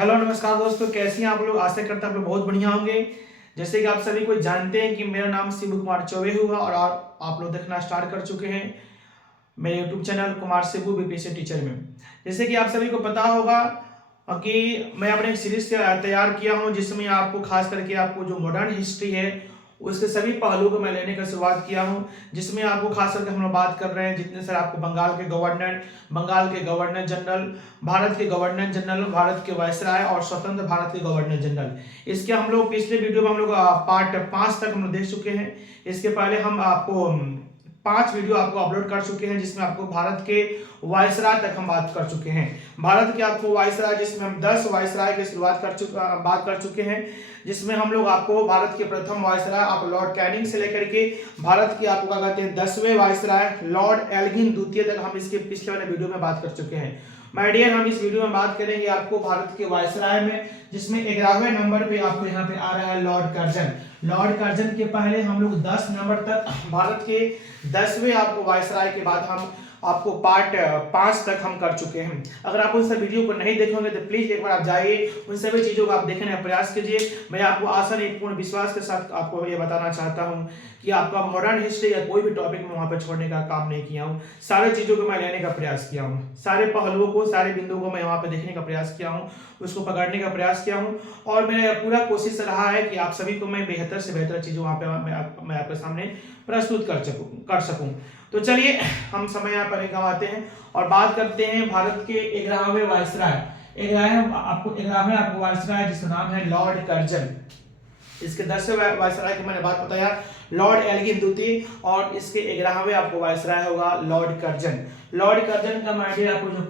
Hello नमस्कार दोस्तों, कैसे हैं आप लोग। आशा करता हूं आप लोग बहुत बढ़िया होंगे। जैसे कि आप सभी को जानते हैं कि मेरा नाम शिव कुमार चौबे हुआ और आप लोग देखना स्टार्ट कर चुके हैं मेरे YouTube channel Kumar Shibu BPSC teacher में। जैसे कि आप सभी को पता होगा कि मैं अपने एक सीरीज से तैयार किया हूं जिसमें आपको खास करके आपको जो मॉडर्न हिस्ट्री है उसके सभी पहलुओं को मैं लेने का शुरुआत किया हूं, जिसमें आपको खास करके हम लोग बात कर रहे हैं जितने सारे आपको बंगाल के गवर्नर जनरल, भारत के गवर्नर जनरल, भारत के वायसराय और स्वतंत्र भारत के गवर्नर जनरल। इसके हम लोग पिछले वीडियो में हम लोग पार्ट 5 तक हम लोग देख चुके हैं। इसके पहले हम आपको 5 वीडियो आपको अपलोड कर चुके हैं जिसमें आपको भारत के वायसराय तक हम बात कर चुके हैं। भारत के आपको वायसराय जिसमें हम 10 वायसराय की शुरुआत बात कर चुके हैं, जिसमें हम लोग आपको भारत के प्रथम वायसराय आप लॉर्ड कैनिंग से लेकर के भारत के आपको क्या कहते हैं 10वें वायसराय लॉर्ड एल्गिन द्वितीय तक हम इसके पिछले वाले वीडियो में बात कर चुके हैं। माय डियर, हम इस वीडियो में बात करेंगे आपको भारत के वायसराय में, जिसमें 11वें नंबर पे आपको यहाँ पे आ रहा है लॉर्ड कर्जन। लॉर्ड कर्जन के पहले हम लोग 10 नंबर तक भारत के 10वें आपको वायसराय के बाद हम आपको पार्ट 5 तक हम कर चुके हैं। अगर आप उन सब वीडियो को नहीं देखे होंगे तो प्लीज एक बार आप जाइए, उन सभी चीजों को आप देखने का प्रयास कीजिए। मैं आपको आसान एक पूर्ण विश्वास के साथ आपको ये बताना चाहता हूं कि आपका मॉडर्न हिस्ट्री या कोई भी टॉपिक में वहां पर छोड़ने का काम नहीं किया हूं। सारे चीजों को मैं लेने का प्रयास किया हूं, सारे पहलुओं को, सारे बिंदुओं को मैं वहां पर देखने का प्रयास किया हूं, उसको पकड़ने का प्रयास किया हूं और मेरा पूरा कोशिश रहा है कि आप सभी को मैं बेहतर से बेहतर चीजों वहां पे मैं आपके सामने प्रस्तुत कर सकूं। तो चलिए हम समय यहाँ पर गंवाते हैं और बात करते हैं भारत के 11वें वायसराय। 11वें आपको वायसराय जिसका नाम है लॉर्ड कर्जन। इसके 10वें वायसराय की मैंने बात बताया लॉर्ड एल्गिन द्वितीय और इसके 11वें आपको वायसराय होगा लॉर्ड कर्जन। लॉर्ड कर्जन का माइडियर आपको जो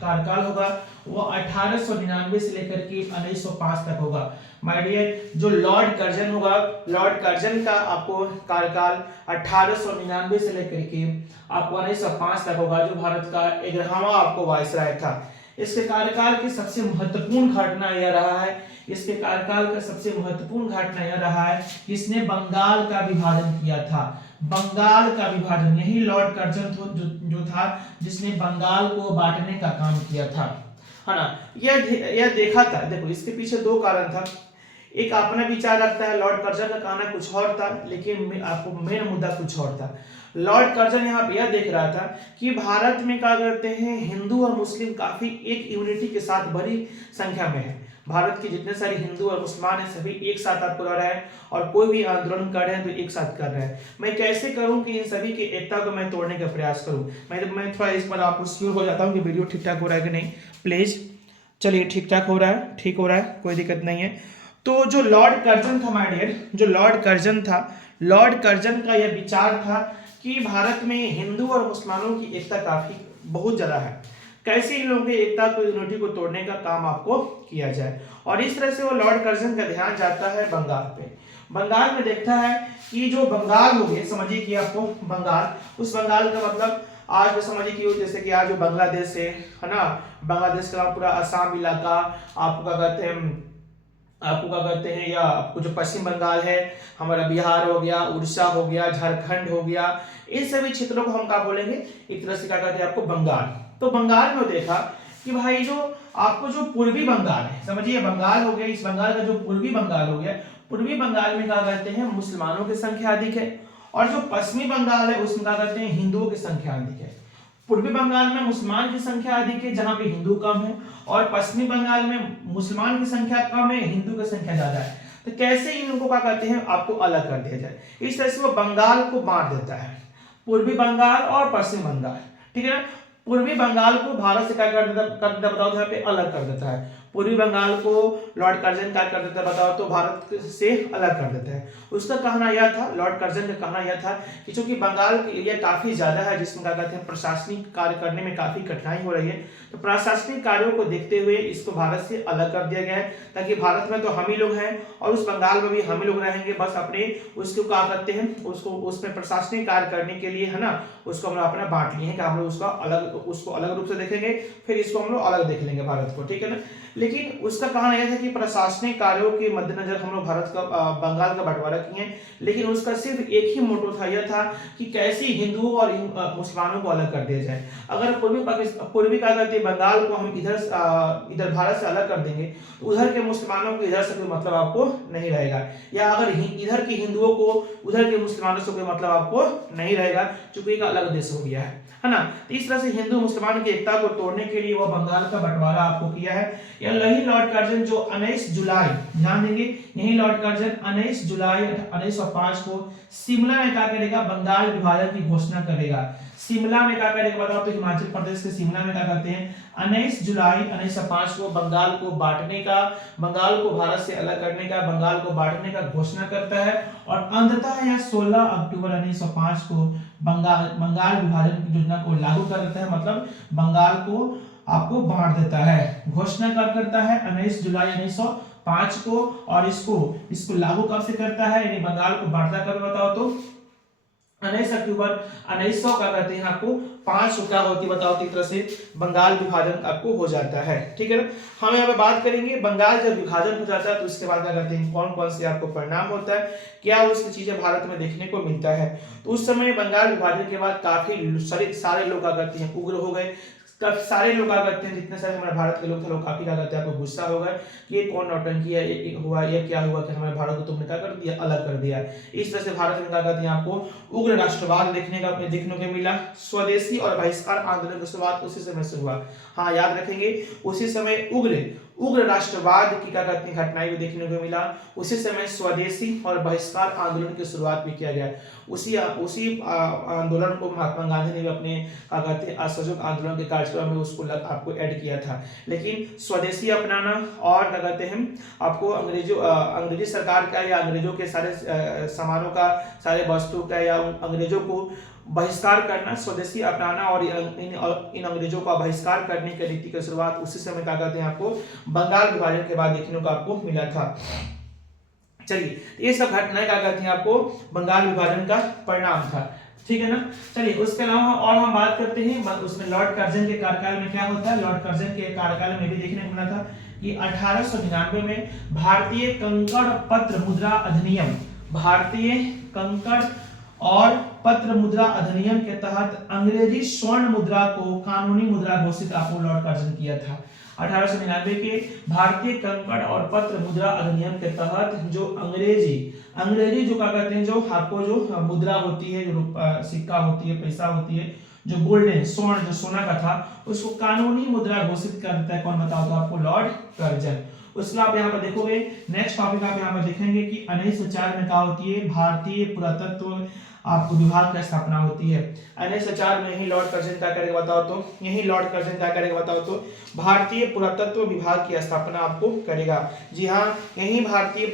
कार्यकाल होगा वो 1899 से लेकर के 1905 तक होगा। माय डियर, जो लॉर्ड कर्जन होगा, लॉर्ड कर्जन का आपको कार्यकाल 1899 से लेकर के आपको 1905 तक होगा, जो भारत का 11वां आपको वायसराय था। इसके कार्यकाल की सबसे महत्वपूर्ण घटना यह रहा है, इसके कार्यकाल का सबसे महत्वपूर्ण घटना यह रहा है कि इसने बंगाल का विभाजन किया था। बंगाल का विभाजन, यही लॉर्ड कर्जन जो था जिसने बंगाल को बांटने का काम किया था, है ना। यह देखा था, देखो इसके पीछे दो कारण था। एक अपना विचार रखता है, लॉर्ड कर्जन का कहना कुछ और था लेकिन आपको मेन मुद्दा कुछ और था। लॉर्ड कर्जन यहाँ पे यह देख रहा था कि भारत में क्या करते हैं हिंदू और मुस्लिम काफी एक यूनिटी के साथ बड़ी संख्या में है। भारत के जितने सारे हिंदू और मुसलमान हैं सभी एक साथ आपको रह रहे हैं और कोई भी आंदोलन कर रहे हैं तो एक साथ कर रहे हैं। मैं कैसे करूं कि इन सभी की एकता को मैं तोड़ने का प्रयास करूं। मैं थोड़ा इस पर आपको श्योर हो जाता हूं कि वीडियो ठीक ठाक हो रहा है कि नहीं। प्लीज चलिए, ठीक ठाक हो रहा है, ठीक हो रहा है, कोई दिक्कत नहीं है। तो जो लॉर्ड कर्जन था माय डियर, जो लॉर्ड कर्जन था, लॉर्ड कर्जन का यह विचार था कि भारत में हिंदू और मुसलमानों की एकता काफी बहुत ज्यादा है, कैसे इन लोगों की एकता को, यूनिटी को तोड़ने का काम आपको किया जाए। और इस तरह से वो लॉर्ड कर्जन का ध्यान जाता है बंगाल पे। बंगाल में देखता है कि जो बंगाल हो गए, समझिए कि आपको बंगाल, उस बंगाल का मतलब आज में समझिए कि जैसे कि आज जो बांग्लादेश है ना, बांग्लादेश का पूरा असम इलाका आपको क्या कहते हैं या आपको जो पश्चिम बंगाल है, हमारा बिहार हो गया, उड़ीसा हो गया, झारखंड हो गया, इन सभी क्षेत्रों को हम क्या बोलेंगे, एक तरह से क्या कहते हैं आपको बंगाल। तो बंगाल में देखा कि भाई जो आपको जो पूर्वी बंगाल है, समझिए बंगाल हो गया, इस बंगाल का जो पूर्वी बंगाल हो गया, पूर्वी बंगाल में क्या कहते हैं मुसलमानों की संख्या अधिक है और जो पश्चिमी बंगाल है उसमें क्या कहते हैं हिंदुओं की संख्या अधिक है। पूर्वी बंगाल में मुसलमान की संख्या अधिक है जहां पे हिंदू कम है, और पश्चिमी बंगाल में मुसलमान की संख्या कम है, हिंदू की संख्या ज्यादा है। तो कैसे इन लोगों को क्या कहते हैं आपको अलग कर दिया जाए, इस तरह से वो बंगाल को बांट देता है, पूर्वी बंगाल और पश्चिम बंगाल, ठीक है ना। पूर्वी बंगाल को भारत से क्या कर देता बताओ, यहाँ पे अलग कर देता है। पूर्वी बंगाल को लॉर्ड कर्जन क्या कर देता है बताओ, तो भारत से अलग कर देता है। उसका कहना यह था, लॉर्ड कर्जन का कहना यह था कि चूंकि बंगाल का एरिया काफी ज्यादा है जिसमें क्या कहते हैं प्रशासनिक कार्य करने में काफी कठिनाई हो रही है, तो प्रशासनिक कार्यों को देखते हुए इसको भारत से अलग कर दिया गया है, ताकि भारत में तो हम ही लोग हैं और उस बंगाल में भी हम ही लोग रहेंगे, बस अपने उसको क्या करते हैं उसको उसमें प्रशासनिक कार्य करने के लिए, है ना, उसको हम लोग अपना बांट लिए हैं कि हम लोग उसको अलग रूप से देखेंगे, फिर इसको हम लोग अलग देख लेंगे भारत को, ठीक है ना। लेकिन उसका कहना यह था कि प्रशासनिक कार्यों के मद्देनजर हम लोग भारत का बंगाल का बंटवारा किए, लेकिन उसका सिर्फ एक ही मोटो था, यह था कि कैसे हिंदुओं और मुसलमानों को अलग कर दिया जाए। अगर पूर्वी क्या कहते हैं बंगाल को हम इधर भारत से अलग कर देंगे तो उधर के मुसलमानों को इधर से कोई मतलब आपको नहीं रहेगा, या अगर इधर के हिंदुओं को उधर के मुसलमानों से कोई मतलब आपको नहीं रहेगा, क्योंकि एक अलग देश हो गया है ना। तो इस तरह से हिंदू मुसलमान की एकता को तोड़ने के लिए वह बंगाल का बंटवारा आपको किया है। यही लॉर्ड कर्जन जो 19 जुलाई, ध्यान देंगे, यही लॉर्ड कर्जन 19 जुलाई 1905 को शिमला में क्या करेगा, बंगाल विभाजन की घोषणा करेगा। शिमला में क्या करेगा बताओ, तो हिमाचल प्रदेश के शिमला में क्या करते हैं, 19 जुलाई 1905 को बंगाल को बांटने का, बंगाल को भारत से अलग करने का, बंगाल को बांटने का घोषणा करता है। और अंततः यह 16 अक्टूबर 1905 को बंगाल विभाजन की योजना को लागू कर देता है, मतलब बंगाल को आपको बांट देता है। घोषणा कब करता है, 19 जुलाई 1905 को, और इसको लागू कब से करता है, यानी बंगाल को बांटता कब बताओ तो 19 अक्टूबर 1900 का कहते हैं आपको 5 क्या होती बताओ, इस तरह से बंगाल विभाजन आपको हो जाता है। ठीक है ना, हम यहाँ पे बात करेंगे बंगाल जब विभाजन हो जाता है तो उसके बाद क्या कहते हैं, कौन कौन से आपको परिणाम होता है, क्या उसकी चीजें भारत में देखने को मिलता है। तो उस समय बंगाल विभाजन के बाद काफी सारे लोग क्या करते हैं, उग्र हो गए। सारे लोग क्या करते हैं, जितने सारे हमारे भारत के लोग थे, लोग काफी क्या करते हैं, आपको गुस्सा होगा, ये कौन नौटंकी है, ये हुआ, ये क्या हुआ कि हमारे भारत को तुमने क्या कर दिया, अलग कर दिया। इस तरह से भारत में क्या करते हैं, आपको उग्र राष्ट्रवाद देखने को मिला। स्वदेशी और बहिष्कार आंदोलन की शुरुआत उसी समय से हुआ। हाँ, याद रखेंगे, उसी समय उग्र राष्ट्रवाद की क्या कहते हैं, घटनाएं भी देखने को मिला। उसी समय स्वदेशी और बहिष्कार आंदोलन की शुरुआत भी किया गया। उसी आंदोलन को महात्मा गांधी ने भी अपने क्या कहते हैं, असहयोग आंदोलन के कार्यक्रम में उसको आपको ऐड किया था। लेकिन स्वदेशी अपनाना और क्या कहते हैं, आपको अंग्रेजी सरकार का या अंग्रेजों के सारे सामानों का, सारे वस्तु का या अंग्रेजों को बहिष्कार करना, स्वदेशी अपनाना और इन अंग्रेजों का बहिष्कार करने की नीति की शुरुआत उसी समय क्या कहते हैं, आपको बंगाल विभाजन के बाद देखने को आपको मिला था। चलिए, ये सब घटनाएं क्या कहती हैं, आपको बंगाल विभाजन का परिणाम था। ठीक है ना। चलिए, उसके अलावा और हम बात करते हैं उसमें लॉर्ड कर्जन के कार्यकाल में क्या होता है। लॉर्ड कर्जन के कार्यकाल में भी देखने को मिला था कि 1899 में भारतीय कंकड़ पत्र मुद्रा अधिनियम, भारतीय कंकड़ और पत्र मुद्रा अधिनियम के तहत अंग्रेजी स्वर्ण मुद्रा को कानूनी मुद्रा घोषित आपको लॉर्ड कर्जन किया था। 1899 के भारतीय कंकड़ और पत्र मुद्रा अधिनियम के तहत जो अंग्रेजी जो क्या कहते हैं, जो आपको जो मुद्रा होती है, जो सिक्का होती है, पैसा होती है, जो गोल्डन स्वर्ण जो सोना का था, उसको कानूनी मुद्रा घोषित कर देता है। कौन बताओ तो आपको लॉर्ड कर्जन। उसके आप यहाँ पर देखोगे, नेक्स्ट टॉपिक आप यहाँ पर देखेंगे कि 1904 में क्या होती है, भारतीय पुरातत्व आपको विभाग की स्थापना होती है। 1904 में ही लॉर्ड कर्जन क्या करेगा बताओ तो, यही लॉर्ड कर्जन क्या करेगा बताओ तो, भारतीय पुरातत्व विभाग की स्थापना आपको करेगा। जी हाँ, यही भारतीय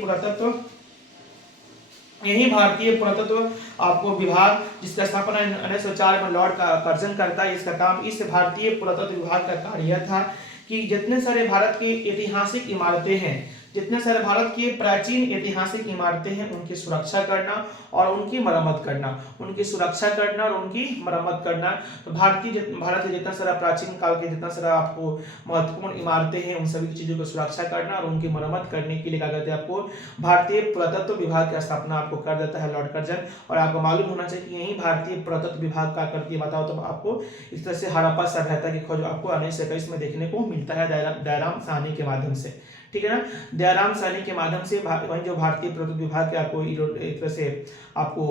पुरातत्व आपको विभाग जिसका स्थापना 1904 में लॉर्ड कर्जन करता है। इसका काम, इस भारतीय पुरातत्व विभाग का कार्य था कि जितने सारे भारत की ऐतिहासिक इमारतें हैं, जितने सारे भारत की प्राचीन ऐतिहासिक इमारतें हैं, उनकी सुरक्षा करना और उनकी मरम्मत करना, उनकी सुरक्षा करना और उनकी मरम्मत करना। तो भारत के जितना सारा प्राचीन काल के जितना सारा आपको महत्वपूर्ण इमारतें हैं, उन सभी चीजों की सुरक्षा करना और उनकी मरम्मत करने के लिए क्या कहते हैं, आपको भारतीय पुरातत्व विभाग की स्थापना आपको कर देता है लॉर्ड कर्जन। और आपको मालूम होना चाहिए कि यही भारतीय पुरातत्व विभाग का करके बताओ तो आपको इस तरह से हड़प्पा सभ्यता की खोज आपको 1921 में देखने को मिलता है दयाराम साहनी के माध्यम से। ठीक है ना, दयाराम साहनी के माध्यम से वही जो भारतीय पुरातत्व विभाग के आपको एक तरह से आपको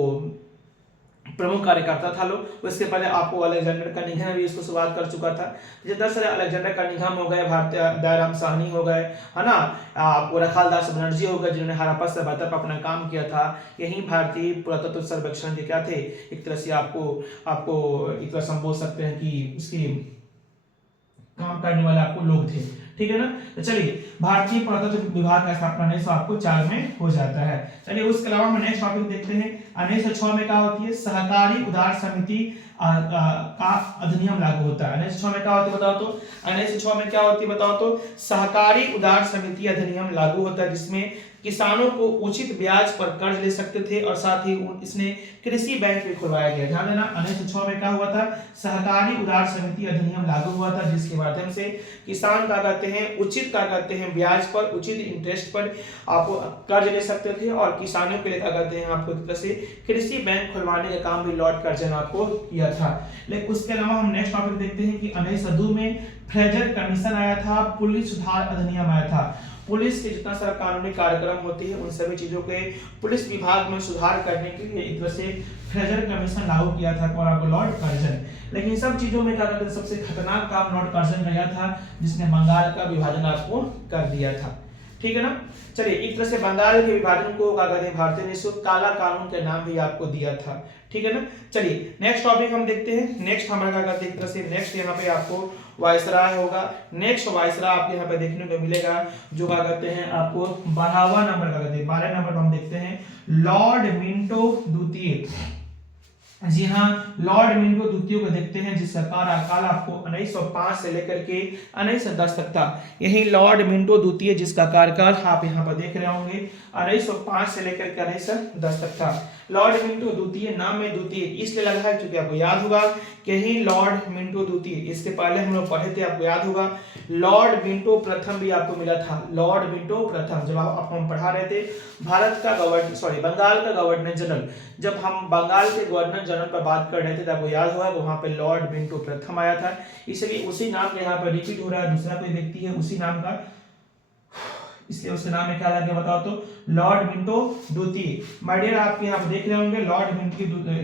प्रमुख कार्यकर्ता था लोग। उसके पहले आपको अलेक्जेंडर का निगम भी इसको शुरुआत कर चुका था। जितना सारे अलेक्जेंडर का निगम हो गए, भारतीय दयाराम साहनी हो गए, है ना, आपको रखालदास बनर्जी हो गए, जिन्होंने हड़प्पा सभ्यता पर अपना काम किया था। यही भारतीय पुरातत्व सर्वेक्षण के क्या थे, एक तरह से आपको एक तरह से हम बोल सकते हैं कि उसकी काम करने वाले आपको लोग थे। ठीक है ना। तो चलिए, भारतीय पुरातत्व विभाग का स्थापना 1904 में हो जाता है। चलिए, उसके अलावा हम नेक्स्ट टॉपिक देखते हैं। 1906 में क्या होती है, सहकारी उदार समिति का अधिनियम लागू होता है। 1906 में क्या होती है बताओ तो, 1906 में क्या होती है बताओ तो, सहकारी उदार समिति अधिनियम लागू होता है, जिसमें किसानों को उचित ब्याज पर कर्ज ले सकते थे और साथ ही इसने कृषि बैंक भी खुलवाया गया। ध्यान देना 1906 में क्या हुआ था, सहकारी उधार समिति अधिनियम लागू हुआ था, जिसके माध्यम से किसान क्या कहते हैं, उचित क्या कहते हैं ब्याज पर, उचित इंटरेस्ट पर आप कर्ज ले सकते थे और किसानों के लिए क्या कहते हैं आपको एक तरह से कृषि बैंक खुलवाने का काम भी लॉर्ड कर्जन आपको किया था। लेकिन उसके अलावा हम नेक्स्ट टॉपिक देखते हैं कि 1902 में फ्रेजर कमीशन आया था, पुलिस सुधार अधिनियम आया था। पुलिस के जितना सारा कानूनी कार्यक्रम होती है उन सभी चीजों के पुलिस विभाग में सुधार करने के लिए एक तरह से फ्रेजर कमीशन लागू किया था कौन, आपको लॉर्ड कर्जन। लेकिन सब चीजों में क्या कहते हैं सबसे खतरनाक काम लॉर्ड कर्जन किया था, जिसने बंगाल का विभाजन आपको कर दिया था। ठीक है ना। चलिए एक तरह से बंगाल के विभाजन को क्या कहते हैं भारतीय ने काला कानून के नाम भी आपको दिया था। ठीक है ना। चलिए नेक्स्ट टॉपिक हम देखते हैं। नेक्स्ट हमारा क्या कहते हैं एक तरह से नेक्स्ट यहाँ पे आपको वायसराय होगा। नेक्स्ट वायसराय आपको यहाँ पे देखने को मिलेगा जो क्या कहते हैं आपको 12वां नंबर का कहते हैं, 12 नंबर हम देखते हैं लॉर्ड मिंटो द्वितीय। जी हाँ, लॉर्ड मिंटो द्वितीय को देखते हैं जिसका कार्यकाल आपको 1905 से लेकर के 1910 तक था। यही लॉर्ड मिंटो द्वितीय जिसका कार्यकाल आप यहाँ पर देख रहे होंगे 1905 से लेकर के 1910 तक था। लॉर्ड मिंटो द्वितीय नाम में द्वितीय इसलिए लगा है क्योंकि आपको याद होगा कि ही लॉर्ड मिंटो द्वितीय, इसके पहले हम लोग पढ़े थे आपको याद होगा लॉर्ड मिंटो प्रथम भी आपको मिला था। लॉर्ड मिंटो प्रथम जब आपको हम पढ़ा रहे थे भारत का बंगाल का गवर्नर जनरल, जब हम बंगाल के गवर्नर जनरल पर बात कर रहे थे तब आपको याद होगा वहां पे लॉर्ड मिंटो प्रथम आया था, इसलिए उसी नाम के यहाँ पर रिपीट हो रहा है, दूसरा कोई व्यक्ति है उसी नाम का, इसलिए उसके नाम में क्या लगे बताओ तो लॉर्ड मिंटो द्वितीय। माय डियर आप यहाँ देख रहे होंगे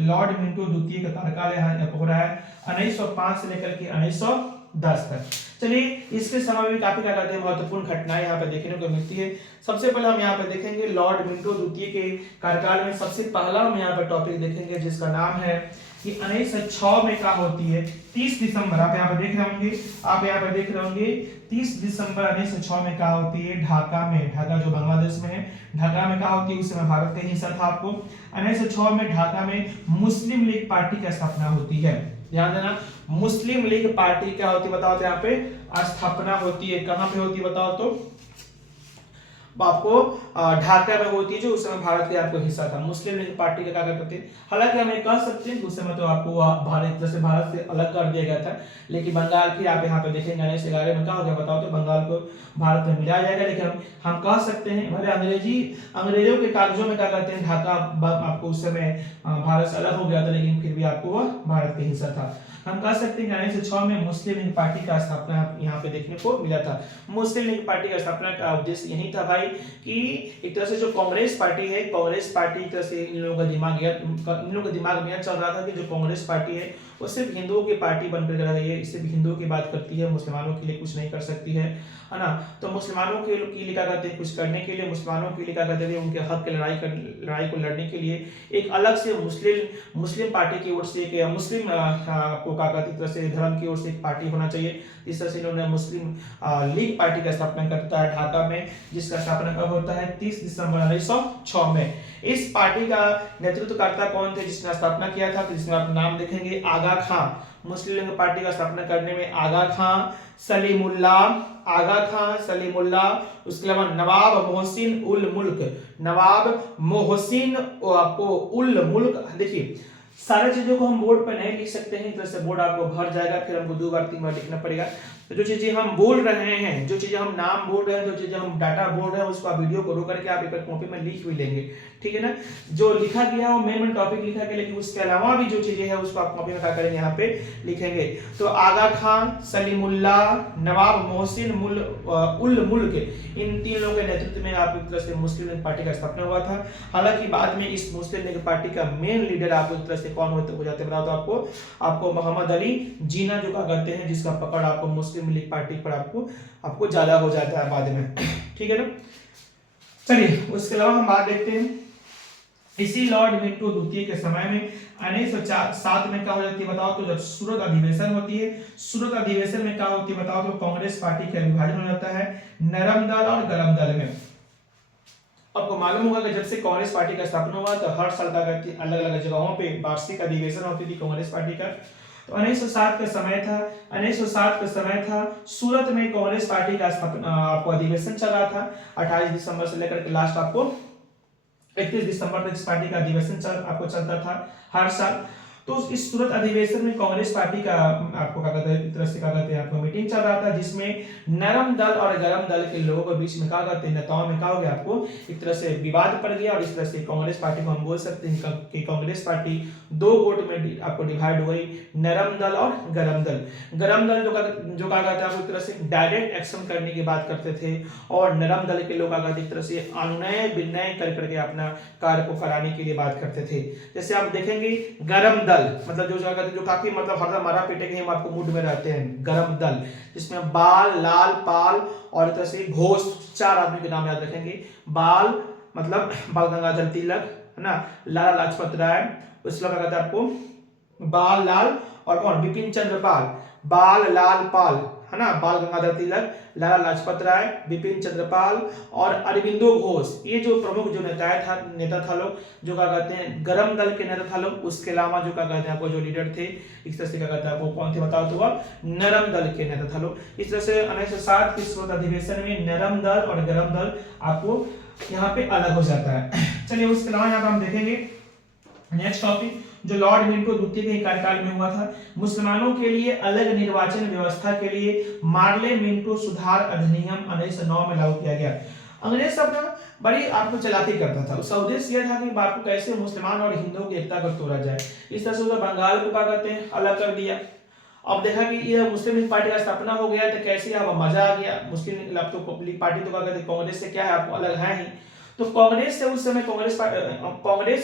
लॉर्ड मिंटो द्वितीय का कार्यकाल हो रहा है 1905 से लेकर के 1910 तक। चलिए इसके समय में काफी क्या कहते हैं महत्वपूर्ण घटनाएं यहाँ पे देखने को मिलती है। सबसे पहले हम यहाँ पे देखेंगे लॉर्ड मिंटो द्वितीय के कार्यकाल में सबसे पहला हम यहाँ पे टॉपिक देखेंगे जिसका नाम है कि 1906 में क्या होती है 30 दिसंबर, आप यहाँ पे देख रहे होंगे 30 दिसंबर 1906 में क्या होती है ढाका में, ढाका जो बांग्लादेश में है, ढाका में क्या होती है उस समय भारत का हिस्सा था। आपको 1906 में ढाका में मुस्लिम लीग पार्टी की स्थापना होती है। ध्यान देना मुस्लिम लीग पार्टी क्या होती है बताओ तो यहाँ पे स्थापना होती है, कहां पे होती है बताओ तो आपको ढाका में होती है जो उस समय भारत का आपको हिस्सा था। मुस्लिम लीग पार्टी का क्या करते हैं, हालांकि हम ये कह सकते हैं उस समय तो आपको भारत से अलग कर दिया गया था, लेकिन बंगाल फिर आप यहाँ पे देखेंगे 1911 में क्या हो गया बताओ तो बंगाल को भारत में मिलाया जाएगा। लेकिन हम कह सकते हैं भले अंग्रेजों के कागजों में क्या कहते हैं ढाका आपको उस समय भारत से अलग हो गया था, लेकिन फिर भी आपको वह भारत का हिस्सा था। हम कह सकते हैं 1906 में मुस्लिम लीग पार्टी का स्थापना यहाँ पे देखने को मिला था। मुस्लिम लीग पार्टी का स्थापना का उद्देश्य यही था भाई कि एक तरह से जो कांग्रेस पार्टी है, कांग्रेस पार्टी एक तरह से इन लोगों का दिमाग में चल रहा था कि जो कांग्रेस पार्टी है वो सिर्फ हिंदुओं की पार्टी बनकर रह गई है, सिर्फ हिंदुओं की बात करती है, मुसलमानों के लिए कुछ नहीं कर सकती है ना। तो मुसलमानों के लिए क्या कहते हैं कुछ करने के लिए, मुसलमानों के लिए क्या कहते हैं उनके हक की लड़ाई को लड़ने के लिए एक अलग से मुस्लिम पार्टी की ओर से एक मुस्लिम को क्या कहते हैं तरह से धर्म की ओर से एक पार्टी होना चाहिए। इस तरह से इन्होंने मुस्लिम लीग पार्टी का स्थापना करता है ढाका में, जिसका स्थापना कब होता है 30 दिसंबर 1906 में। इस पार्टी का नेतृत्वकर्ता कौन थे जिसने स्थापना किया था, तो जिसमें आप नाम देखेंगे आगा खां। मुस्लिम लीग पार्टी का स्थापना करने में आगा खां, सलीमुल्लाह, उसके अलावा नवाब मोहसिन आपको उल मुल्क। देखिए सारे चीजों को हम बोर्ड पर नहीं लिख सकते हैं, तरह से बोर्ड आपको भर जाएगा, फिर हमको 2 बार 3 बार लिखना पड़ेगा। तो जो चीजें हम बोल रहे हैं, जो चीजें हम नाम बोल रहे हैं, जो चीजें हम डाटा बोल रहे हैं, उसको आप वीडियो को रोक करके आप एक कॉपी में लिख भी लेंगे, ठीक है ना। जो लिखा गया वो मेन टॉपिक लिखा गया, लेकिन उसके अलावा भी जो चीजें हैं उसको आप कॉपी में क्या करेंगे यहाँ पे लिखेंगे। तो आगा खां, सलीमुल्लाह, नवाब मोहसिन उल मुल्क, इन 3 लोगों के नेतृत्व में आप एक तरह से मुस्लिम लीग पार्टी का स्थापना हुआ था। हालांकि बाद में इस मुस्लिम लीग पार्टी का मेन लीडर आपको एक तरह से कौन हो जाते हैं बताओ तो आपको मोहम्मद अली जिन्ना जो क्या करते हैं, जिसका पकड़ आपको मुस्लिम लीग पार्टी पर आपको ज्यादा हो जाता है बाद में, ठीक है ना। चलिए उसके अलावा हम बात देखते हैं इसी लॉर्ड मिंटो द्वितीय के समय में 1907 में क्या हो जाती है बताओ तो जब सूरत अधिवेशन होती है, सूरत अधिवेशन में क्या होती है बताओ तो कांग्रेस पार्टी का विभाजन हो जाता है नरम दल और गरम दल में। आपको मालूम होगा कि जब से कांग्रेस पार्टी का स्थापना हुआ तो हर साल का अलग अलग जगहों पे वार्षिक अधिवेशन होती थी कांग्रेस पार्टी का। तो 1907 का समय था, 1907 का समय था, सूरत में कांग्रेस पार्टी का आपको अधिवेशन चल रहा था। 28 दिसंबर से लेकर के लास्ट आपको 31 दिसंबर तक इस पार्टी का अधिवेशन आपको चलता था हर साल। तो इस सूरत अधिवेशन में कांग्रेस पार्टी का आपको क्या कहते हैं, एक तरह से क्या कहते हैं, आपको मीटिंग चल रहा था, जिसमें नरम दल और गरम दल के लोगों के बीच में क्या कहते हैं, नेताओं में क्या हो गया, आपको एक तरह से विवाद पड़ गया। और इस तरह से कांग्रेस पार्टी को हम बोल सकते हैं कि कांग्रेस पार्टी दो गुट में आपको डिवाइड हो गई, नरम दल और गरम दल। गरम दल जो क्या कहते हैं, आपको एक तरह से डायरेक्ट एक्शन करने की बात करते थे, और नरम दल के लोग क्या कहते हैं, एक तरह से अनुनय विनय कर करके अपना कार्य को कराने के लिए बात करते थे। जैसे आप देखेंगे गरम दल मतलब जो कहते हैं, जो काफी मतलब हरदम मारा पीटे के हम आपको मूड में रहते हैं, गरम दल, जिसमें बाल, लाल, पाल और तरह से घोष, 4 आदमी के नाम याद रखेंगे। बाल मतलब बाल गंगाधर तिलक है ना, लाला लाजपत राय, उसके बाद कहते हैं आपको बाल, लाल और कौन, बिपिन चंद्र पाल, बाल, लाल, पाल है ना, बाल गंगाधर तिलक, लाला लाजपत राय, बिपिन चंद्र पाल और अरविंदो घोष। ये जो प्रमुख जो नेता था लोग, जो क्या कहते हैं, गरम दल के नेता था लोग। उसके अलावा जो क्या कहते हैं, आपको जो लीडर थे इस तरह से क्या कहते हैं, आपको कौन थे बताओ, तो वह नरम दल के नेता था लोग। इस तरह से 1907 के सूरत अधिवेशन में नरम दल और गरम दल आपको यहाँ पे अलग हो जाता है। चलिए उसके अलावा यहाँ पे हम देखेंगे नेक्स्ट टॉपिक जो लॉर्ड मिंटो द्वितीय के कार्यकाल में हुआ था। मुसलमानों के लिए अलग निर्वाचन व्यवस्था के लिए मार्ले मिंटो सुधार अधिनियम 1909 में लागू किया गया। अंग्रेज सब ना बड़ी आपको चलाकी करता था। उसका उद्देश्य यह था कि आपको कैसे मुसलमान और हिंदुओं की एकता को तोड़ा जाए। इस तरह से बंगाल को क्या कहते हैं, अलग कर दिया। अब देखा कि ये मुस्लिम लीग पार्टी का स्थापना हो गया, तो कैसे अब मजा आ गया। मुस्लिम लीग पार्टी तो क्या कहते हैं, कांग्रेस से क्या है, आपको अलग है ही। तो कांग्रेस से उस समय कांग्रेस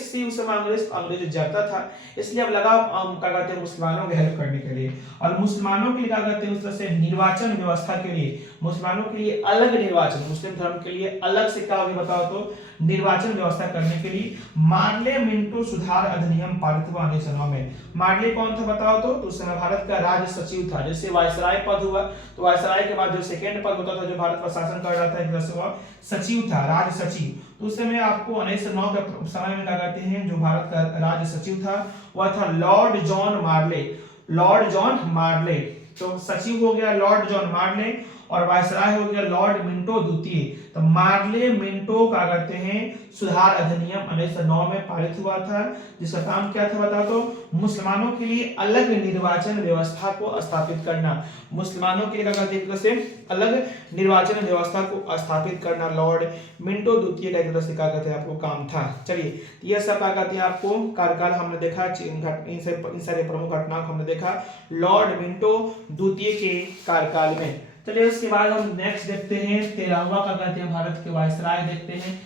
से उस समय अंग्रेज जरता था, इसलिए अब लगा क्या कहते हैं, मुसलमानों की हेल्प करने के लिए। और मुसलमानों के लिए क्या कहते हैं, उस तरह से निर्वाचन व्यवस्था के लिए, मुसलमानों के लिए अलग निर्वाचन, मुस्लिम धर्म के लिए अलग से क्या होगा बताओ, तो निर्वाचन व्यवस्था करने के लिए मार्ले मिंटो सुधार अधिनियम पारित हुआ 1909 में। मार्ले कौन था बताओ, तो उस समय भारत का राज्य सचिव था। जैसे वायसराय पद हुआ, तो वायसराय के बाद जो सेकेंड पद होता था, जो भारत पर शासन कर रहा था, एक तरह से वह सचिव था, राज्य सचिव। तो उस समय आपको 1909 के समय में क्या कहते हैं, जो भारत का राज्य सचिव था वह था लॉर्ड जॉन मार्ले। लॉर्ड जॉन मार्ले, तो सचिव हो गया लॉर्ड जॉन मार्ले और वायसराय हो गया लॉर्ड मिंटो द्वितीय। तो मार्ले मिंटो क्या कहते हैं, सुधार अधिनियम 1909 में पारित हुआ था, जिसका काम क्या था बताओ, तो मुसलमानों के लिए अलग निर्वाचन व्यवस्था को स्थापित करना। मुसलमानों के लिए क्या कहते हैं, से अलग निर्वाचन व्यवस्था को स्थापित करना लॉर्ड मिंटो द्वितीय का एक तरह से क्या कहते हैं, आपको काम था। चलिए यह सब क्या कहते हैं, आपको कार्यकाल हमने देखा, इन सारे प्रमुख घटनाओं को हमने देखा लॉर्ड मिंटो द्वितीय के कार्यकाल में। चलिए उसके बाद हम नेक्स्ट देखते हैं 13वां का कहते हैं भारत के वायसराय देखते हैं,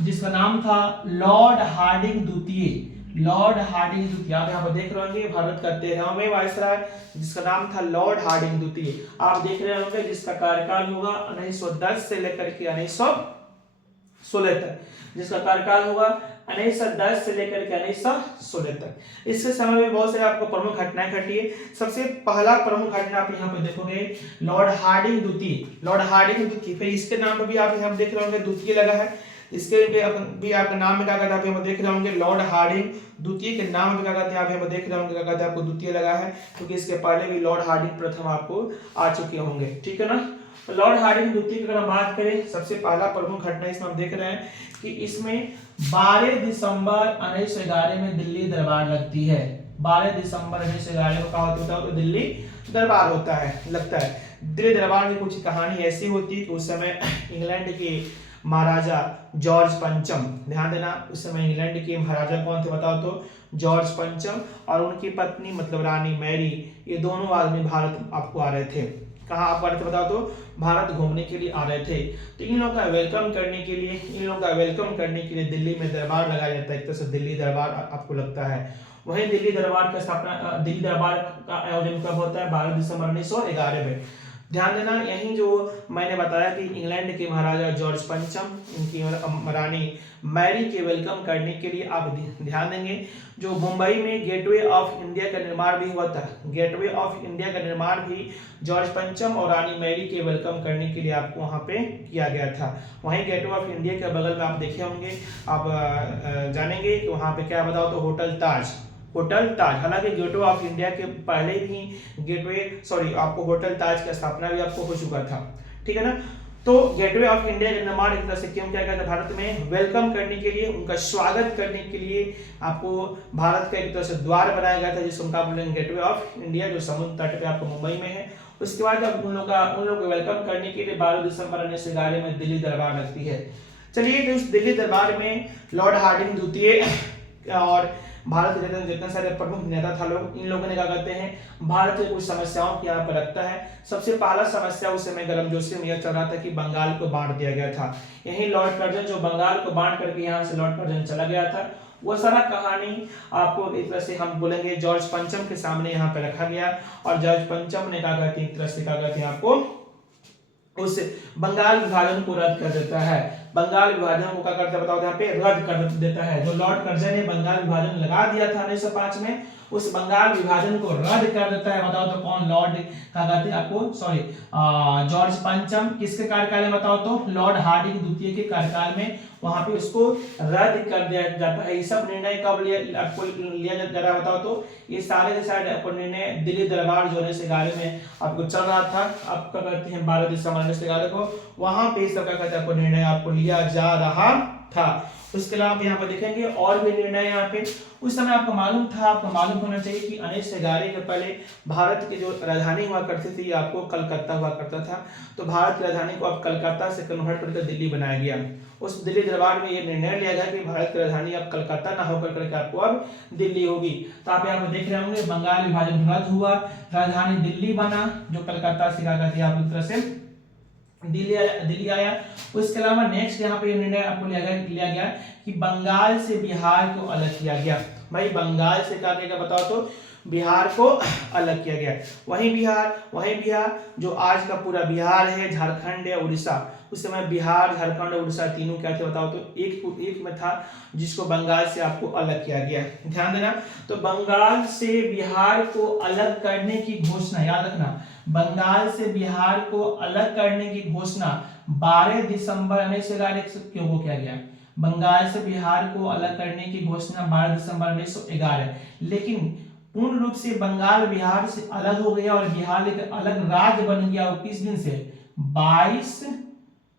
जिसका नाम था लॉर्ड हार्डिंग द्वितीय। लॉर्ड हार्डिंग द्वितीय आप यहाँ पर देख रहे होंगे, भारत का 13वां वायसराय जिसका नाम था लॉर्ड हार्डिंग द्वितीय। आप देख रहे होंगे जिसका कार्यकाल होगा 1910 से लेकर के 1916 तक, जिसका कार्यकाल होगा 1910 से लेकर के 1916 तक। इसके समय में बहुत सारे आपको प्रमुख घटनाएं घटी है। सबसे पहला प्रमुख घटना आप यहाँ पे देखोगे लॉर्ड हार्डिंग द्वितीय। लॉर्ड हार्डिंग द्वितीय, फिर इसके नाम पे भी आप यहाँ देख रहे होंगे द्वितीय लगा है, इसके भी आपके नाम में क्या कहते हैं, आप यहाँ देख रहे होंगे लॉर्ड हार्डिंग द्वितीय के नाम में क्या कहते हैं, आप यहाँ पे देख रहे होंगे क्या कहते हैं, आपको द्वितीय लगा है, क्योंकि इसके पहले भी लॉर्ड हार्डिंग प्रथम आपको आ चुके होंगे, ठीक है ना। लॉर्ड हार्डिंग द्वितीय की अगर हम बात करें, सबसे पहला प्रमुख घटना इसमें हम देख रहे हैं कि इसमें 12 दिसंबर 1911 में दिल्ली दरबार लगती है। 12 दिसंबर 1911 को क्या होता है, तो दिल्ली दरबार होता है, लगता है। दिल्ली दरबार की कुछ कहानी ऐसी होती है कि उस समय इंग्लैंड के महाराजा जॉर्ज पंचम, ध्यान देना, उस समय इंग्लैंड के महाराजा कौन थे बताओ, तो जॉर्ज पंचम और उनकी पत्नी मतलब रानी मैरी, ये दोनों आदमी भारत आपको आ रहे थे। कहाँ आप आ रहे थे बताओ, तो भारत घूमने के लिए आ रहे थे। तो इन लोगों का वेलकम करने के लिए दिल्ली में दरबार लगाया जाता है, एक तरह से दिल्ली दरबार आपको लगता है। वहीं दिल्ली दरबार का आयोजन कब होता है, 12 दिसंबर 1911 में। ध्यान देना, यही जो मैंने बताया कि इंग्लैंड के महाराजा जॉर्ज पंचम, इनकी रानी मैरी के वेलकम करने के लिए आप ध्यान देंगे, जो मुंबई में गेटवे ऑफ इंडिया का निर्माण भी हुआ था। गेटवे ऑफ इंडिया का निर्माण भी जॉर्ज पंचम और रानी मैरी के वेलकम करने के लिए आपको वहां पे किया गया था। वहीं गेटवे ऑफ इंडिया के बगल में आप देखे होंगे, आप जानेंगे कि वहां पे क्या बताओ, तो होटल ताज। हालांकि गेटवे ऑफ इंडिया के पहले भी आपको होटल ताज की स्थापना भी आपको हो चुका था, ठीक है ना। तो गेटवे ऑफ इंडिया का निर्माण एक तरह से क्यों किया गया था, भारत में वेलकम करने के लिए, उनका स्वागत करने के लिए आपको भारत का एक तरह से द्वार बनाया गया था, जिसको उनका बोलेंगे गेटवे ऑफ इंडिया, जो समुद्र तट पे आपको मुंबई में है। उसके बाद जब उन लोग को वेलकम करने के लिए 12 दिसंबर 1911 में दिल्ली दरबार लगती है। चलिए, उस दिल्ली दरबार में लॉर्ड हार्डिंग द्वितीय और भारत के जितने सारे प्रमुख नेता था लोग, इन लोगों ने क्या कहते हैं, भारत की कुछ समस्याओं की यहाँ पर रखता है। सबसे पहला समस्या उस समय गर्मजोशी में यह चल रहा था कि बंगाल को बांट दिया गया था। यही लॉर्ड कर्जन जो बंगाल को बांट करके यहाँ से लॉर्ड कर्जन चला गया था, वो सारा कहानी आपको एक तरह से हम बोलेंगे जॉर्ज पंचम के सामने यहाँ पे रखा गया। और जॉर्ज पंचम ने कहा कि एक तरह से कहा कि आपको उस बंगाल विभाजन को रद्द कर देता है। बंगाल विभाजन को क्या करता है बताओ, यहाँ पे रद्द कर देता है। जो लॉर्ड कर्जन ने बंगाल विभाजन लगा दिया था 1905 में, उस बंगाल विभाजन को रद्द कर देता है। बताओ तो कौन, लॉर्ड क्या कहते हैं आपको, जॉर्ज पंचम। किसके कार्यकाल में बताओ तो, लॉर्ड हार्डिंग द्वितीय के कार्यकाल में वहां पे उसको रद्द कर दिया जाता है। ये सब निर्णय कब आपको लिया जा रहा है बताओ तो, ये सारे के सारे आपको निर्णय दिल्ली दरबार जो 1911 में आपको चल रहा था, आप क्या कहते हैं 12 दिसंबर 1911 को, वहां पे सब क्या कहते हैं आपको निर्णय आपको लिया जा रहा था। उसके अलावा यहाँ पर देखेंगे और भी निर्णय यहाँ पे उस समय आपको मालूम था, आपको मालूम होना चाहिए कि 1911 के पहले भारत की जो राजधानी हुआ करती थी आपको कलकत्ता हुआ करता था। तो भारत की राजधानी को अब कलकत्ता से कन्वर्ट करके दिल्ली बनाया गया। उस दिल्ली दरबार में ये निर्णय लिया गया कि भारत की राजधानी अब कलकत्ता ना होकर करके आपको अब दिल्ली होगी। तो आप यहाँ पर देख रहे होंगे बंगाल विभाजन रद्द हुआ, राजधानी दिल्ली बना, जो कलकत्ता से क्या कहते हैं आप एक तरह से दिल्ली आया। उसके अलावा नेक्स्ट यहाँ पे निर्णय आपको लिया गया कि बंगाल से बिहार को अलग किया गया। भाई बंगाल से क्या किया गया बताओ तो, बिहार को अलग किया गया। वही बिहार जो आज का पूरा बिहार है, झारखंड या उड़ीसा, उस समय बिहार, झारखंड और उड़ीसा तीनों क्या थे बताओ तो, एक में था, जिसको बंगाल से आपको अलग किया गया। ध्यान देना, तो बंगाल से बिहार को अलग करने की घोषणा, याद रखना, बंगाल से बिहार को अलग करने की घोषणा 12 दिसंबर 1911 को किया गया। बंगाल से बिहार को अलग करने की घोषणा 12 दिसंबर 1911, लेकिन पूर्ण रूप से बंगाल बिहार से अलग हो गया और बिहार एक अलग राज्य बन गया। वो किस दिन से, 22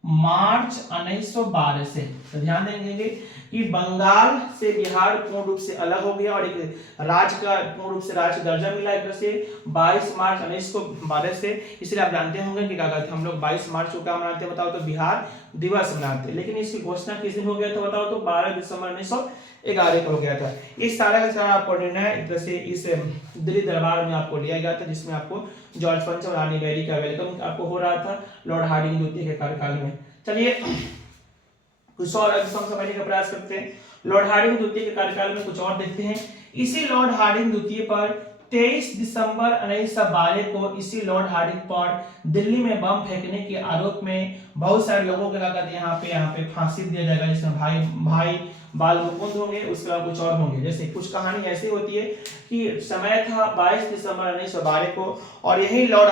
मार्च 1912 से। तो ध्यान देंगे कि बंगाल से बिहार पूर्ण रूप से अलग हो गया और एक राज्य का पूर्ण रूप से राज्य दर्जा मिला एक से 22 मार्च 1912 से। इसलिए आप जानते होंगे कि क्या कहते हैं हम लोग 22 मार्च को क्या मनाते हैं बताओ तो, बिहार दिवस मनाते हैं। लेकिन इसकी घोषणा किस दिन हो गया था बताओ तो, 12 दिसंबर 1911 को हो गया था। इस सारा का सारा आपको निर्णय एक तरह से इस दिल्ली दरबार में आपको लिया गया था, जिसमें आपको जॉर्ज पंचम, रानी बेरी का वेलकम आपको हो रहा था लॉर्ड हार्डिंग द्वितीय के कार्यकाल में। चलिए कुछ और समझने का प्रयास करते हैं। लॉर्ड हार्डिंग द्वितीय के कार्यकाल में कुछ और देखते हैं। इसी लॉर्ड हार्डिंग द्वितीय पर 23 दिसंबर 1912 को इसी लॉर्ड हार्डिंग पर दिल्ली में बम फेंकने के आरोप में बहुत सारे लोगों के लगातार यहाँ पे फांसी दिया जाएगा, जिसमें भाई बाल मुकुंद होंगे, उसके बाद कुछ और होंगे। जैसे कुछ कहानी ऐसी होती है कि समय था 22 दिसंबर 1912 को और यही लॉर्ड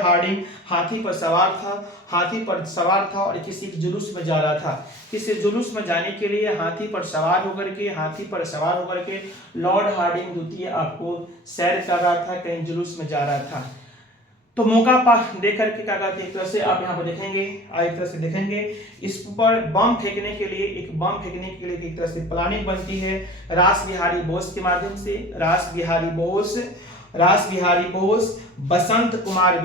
हार्डिंग हाथी पर सवार था और किसी जुलूस में जा रहा था। किसी जुलूस में जाने के लिए हाथी पर सवार होकर के लॉर्ड हार्डिंग द्वितीय आपको सैर कर रहा था, कहीं जुलूस में जा रहा था। तो मौका देख करके क्या कहते हैं एक तरह से आप यहाँ पर देखेंगे इस पर बम फेंकने के लिए एक तरह से प्लानिंग बनती है रास बिहारी बोस के माध्यम से। रास बिहारी बोस, बसंत कुमार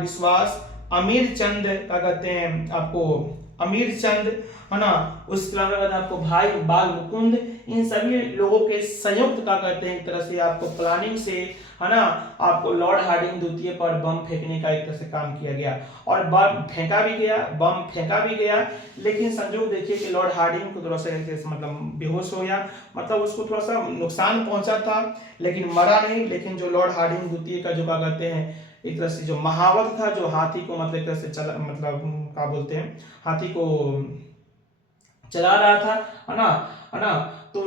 विश्वास, अमीर चंद क्या कहते हैं आपको, अमीर चंद है ना, उसके अलावा आपको भाई बाल मुकुंद, इन सभी लोगों के संयुक्त क्या कहते हैं एक तरह से आपको प्लानिंग से है ना, आपको लॉर्ड हार्डिंग द्वितीय पर बम फेंकने का एक तरह से काम किया गया और बम फेंका भी गया। लेकिन संजोग देखिए कि लॉर्ड हार्डिंग को थोड़ा सा मतलब बेहोश हो गया, मतलब उसको थोड़ा सा नुकसान पहुंचा था लेकिन मरा नहीं। लेकिन जो लॉर्ड हार्डिंग द्वितीय का जो क्या कहते हैं एक तरह से जो महावत था, जो हाथी को मतलब एक तरह से क्या बोलते हैं, हाथी को चला रहा था है ना, तो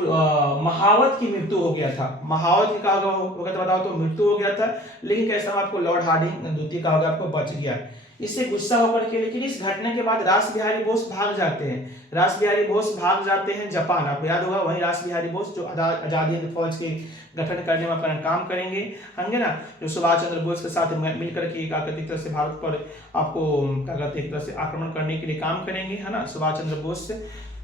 महावत की मृत्यु हो गया था। महावत की कहा हो गया था बताओ तो, मृत्यु हो गया था। लेकिन कैसा आपको लॉर्ड हार्डिंग द्वितीय का होगा आपको बच गया। इससे गुस्सा होकर के, लेकिन इस घटना के बाद रास बिहारी बोस भाग जाते हैं। रास बिहारी बोस भाग जाते हैं जापान। आपको याद होगा वही रास बिहारी बोस जो आजादी हिंद फौज के गठन करने में अपना काम करेंगे, होंगे ना, जो सुभाष चंद्र बोस के साथ मिलकर के एक तरह से भारत पर आपको क्या कहते हैं एक तरह से आक्रमण करने के लिए काम करेंगे, है ना, सुभाष चंद्र बोस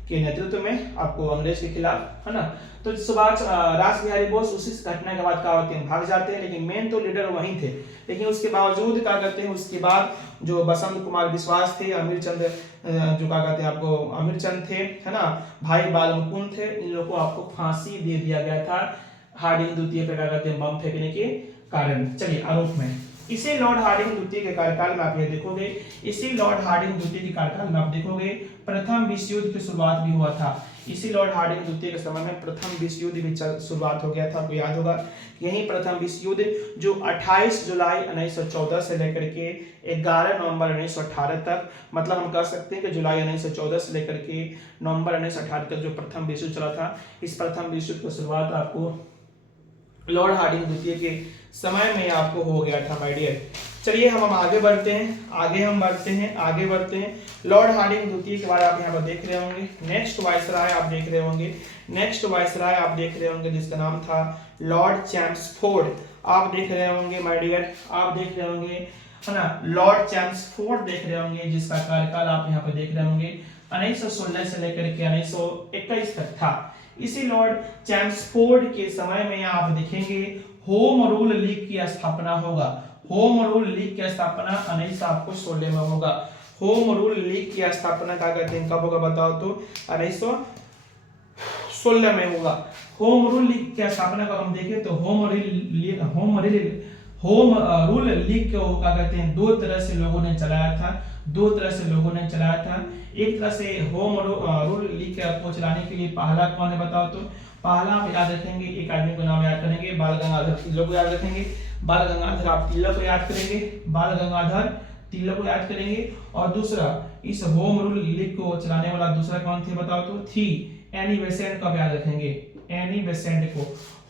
के नेतृत्व में आपको अंग्रेज के खिलाफ, है ना। तो सुभाष रास बिहारी बोस उसी घटना के बाद क्या होते हैं भाग जाते हैं, लेकिन मेन तो लीडर वहीं थे। लेकिन उसके बावजूद क्या करते हैं, उसके बाद जो बसंत कुमार विश्वास थे, अमीर चंद जो क्या कहते हैं आपको अमीर चंद थे, है ना, भाई बाल मुकुंद थे, इन लोगों को आपको फांसी दे दिया गया था हार्डिंग द्वितीय पे क्या कहते हैं बम फेंकने के कारण। चलिए आरोप में इसी लॉर्ड हार्डिंग द्वितीय के कार्यकाल में आप ये देखोगे, इसी लॉर्ड हार्डिंग द्वितीय के कार्यकाल में आप देखोगे प्रथम विश्व युद्ध की शुरुआत भी हुआ था। इसी लॉर्ड हार्डिंग द्वितीय के समय में प्रथम विश्व युद्ध भी शुरुआत हो गया था। आपको याद होगा यही प्रथम विश्व युद्ध जो 28 जुलाई 1914 से लेकर के 11 नवंबर 1918 तक, मतलब हम कह सकते हैं कि जुलाई 1914 से लेकर के नवंबर 1918 तक जो प्रथम विश्व युद्ध चला था, इस प्रथम विश्व युद्ध की शुरुआत आपको लॉर्ड हार्डिंग द्वितीय के समय में आपको हो गया था माय डियर। चलिए हम आगे बढ़ते हैं, आगे बढ़ते हैं। लॉर्ड हार्डिंग द्वितीय के बारे में आप यहाँ पर देख रहे होंगे। नेक्स्ट वायसराय आप देख रहे होंगे, जिसका नाम था लॉर्ड चैम्सफोर्ड। आप देख रहे होंगे माय डियर, आप देख रहे होंगे, है ना, लॉर्ड चैम्सफोर्ड देख रहे होंगे, जिसका कार्यकाल आप यहाँ पर देख रहे होंगे 1916 से लेकर के 1921 तक था। इसी लॉर्ड चैम्सफोर्ड के समय में आप देखेंगे होम रूल लीग की स्थापना होगा। होम रूल लीग की स्थापना 1916 में होगा। होम रूल लीग की स्थापना क्या कहते हैं कब होगा बताओ तो 1916 में होगा। होम रूल लीग की स्थापना को हम देखें तो होम रूल लीग को क्या कहते हैं दो तरह से लोगों ने चलाया था। एक तरह से होम रूल लीग को चलाने के लिए पहला कौन है बताओ तो, पहला आप याद रखेंगे एक आदमी को नाम याद करेंगे, बाल गंगाधर तिलक को याद रखेंगे, बाल गंगाधर आप तिलक को याद करेंगे, बाल गंगाधर तिलक को याद करेंगे। और दूसरा इस होम रूल लीग को चलाने वाला दूसरा कौन थे बताओ तो, थी एनी बेसेंट को याद रखेंगे, एनी बेसेंट को।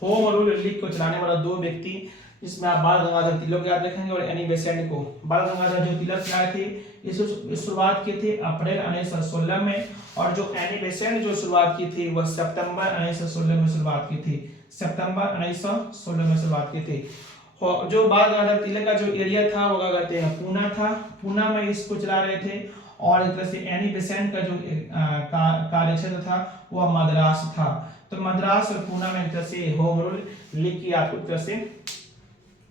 होम रूल लीग को चलाने वाला दो व्यक्ति, जिसमें आप बाल गंगाधर तिलक याद रखेंगे और एनी बेसेंट को। बाल गंगाधर जो तिलक लाए थे इस शुरुआत की थी अप्रैल 1916 में, और जो एनी बेसेंट जो शुरुआत की थी वह सितंबर 1916 में शुरुआत की थी, सितंबर 1916 में शुरुआत की थी। जो बाल गंगाधर तिलक का जो एरिया था वो क्या कहते हैं पूना था, पूना में इसको चला रहे थे। और एक तरह से एनी बेसेंट का जो कार्यक्षेत्र था वह मद्रास था। तो मद्रास और पूना में एक तरह से होम रूल लीग की आपको एक तरह से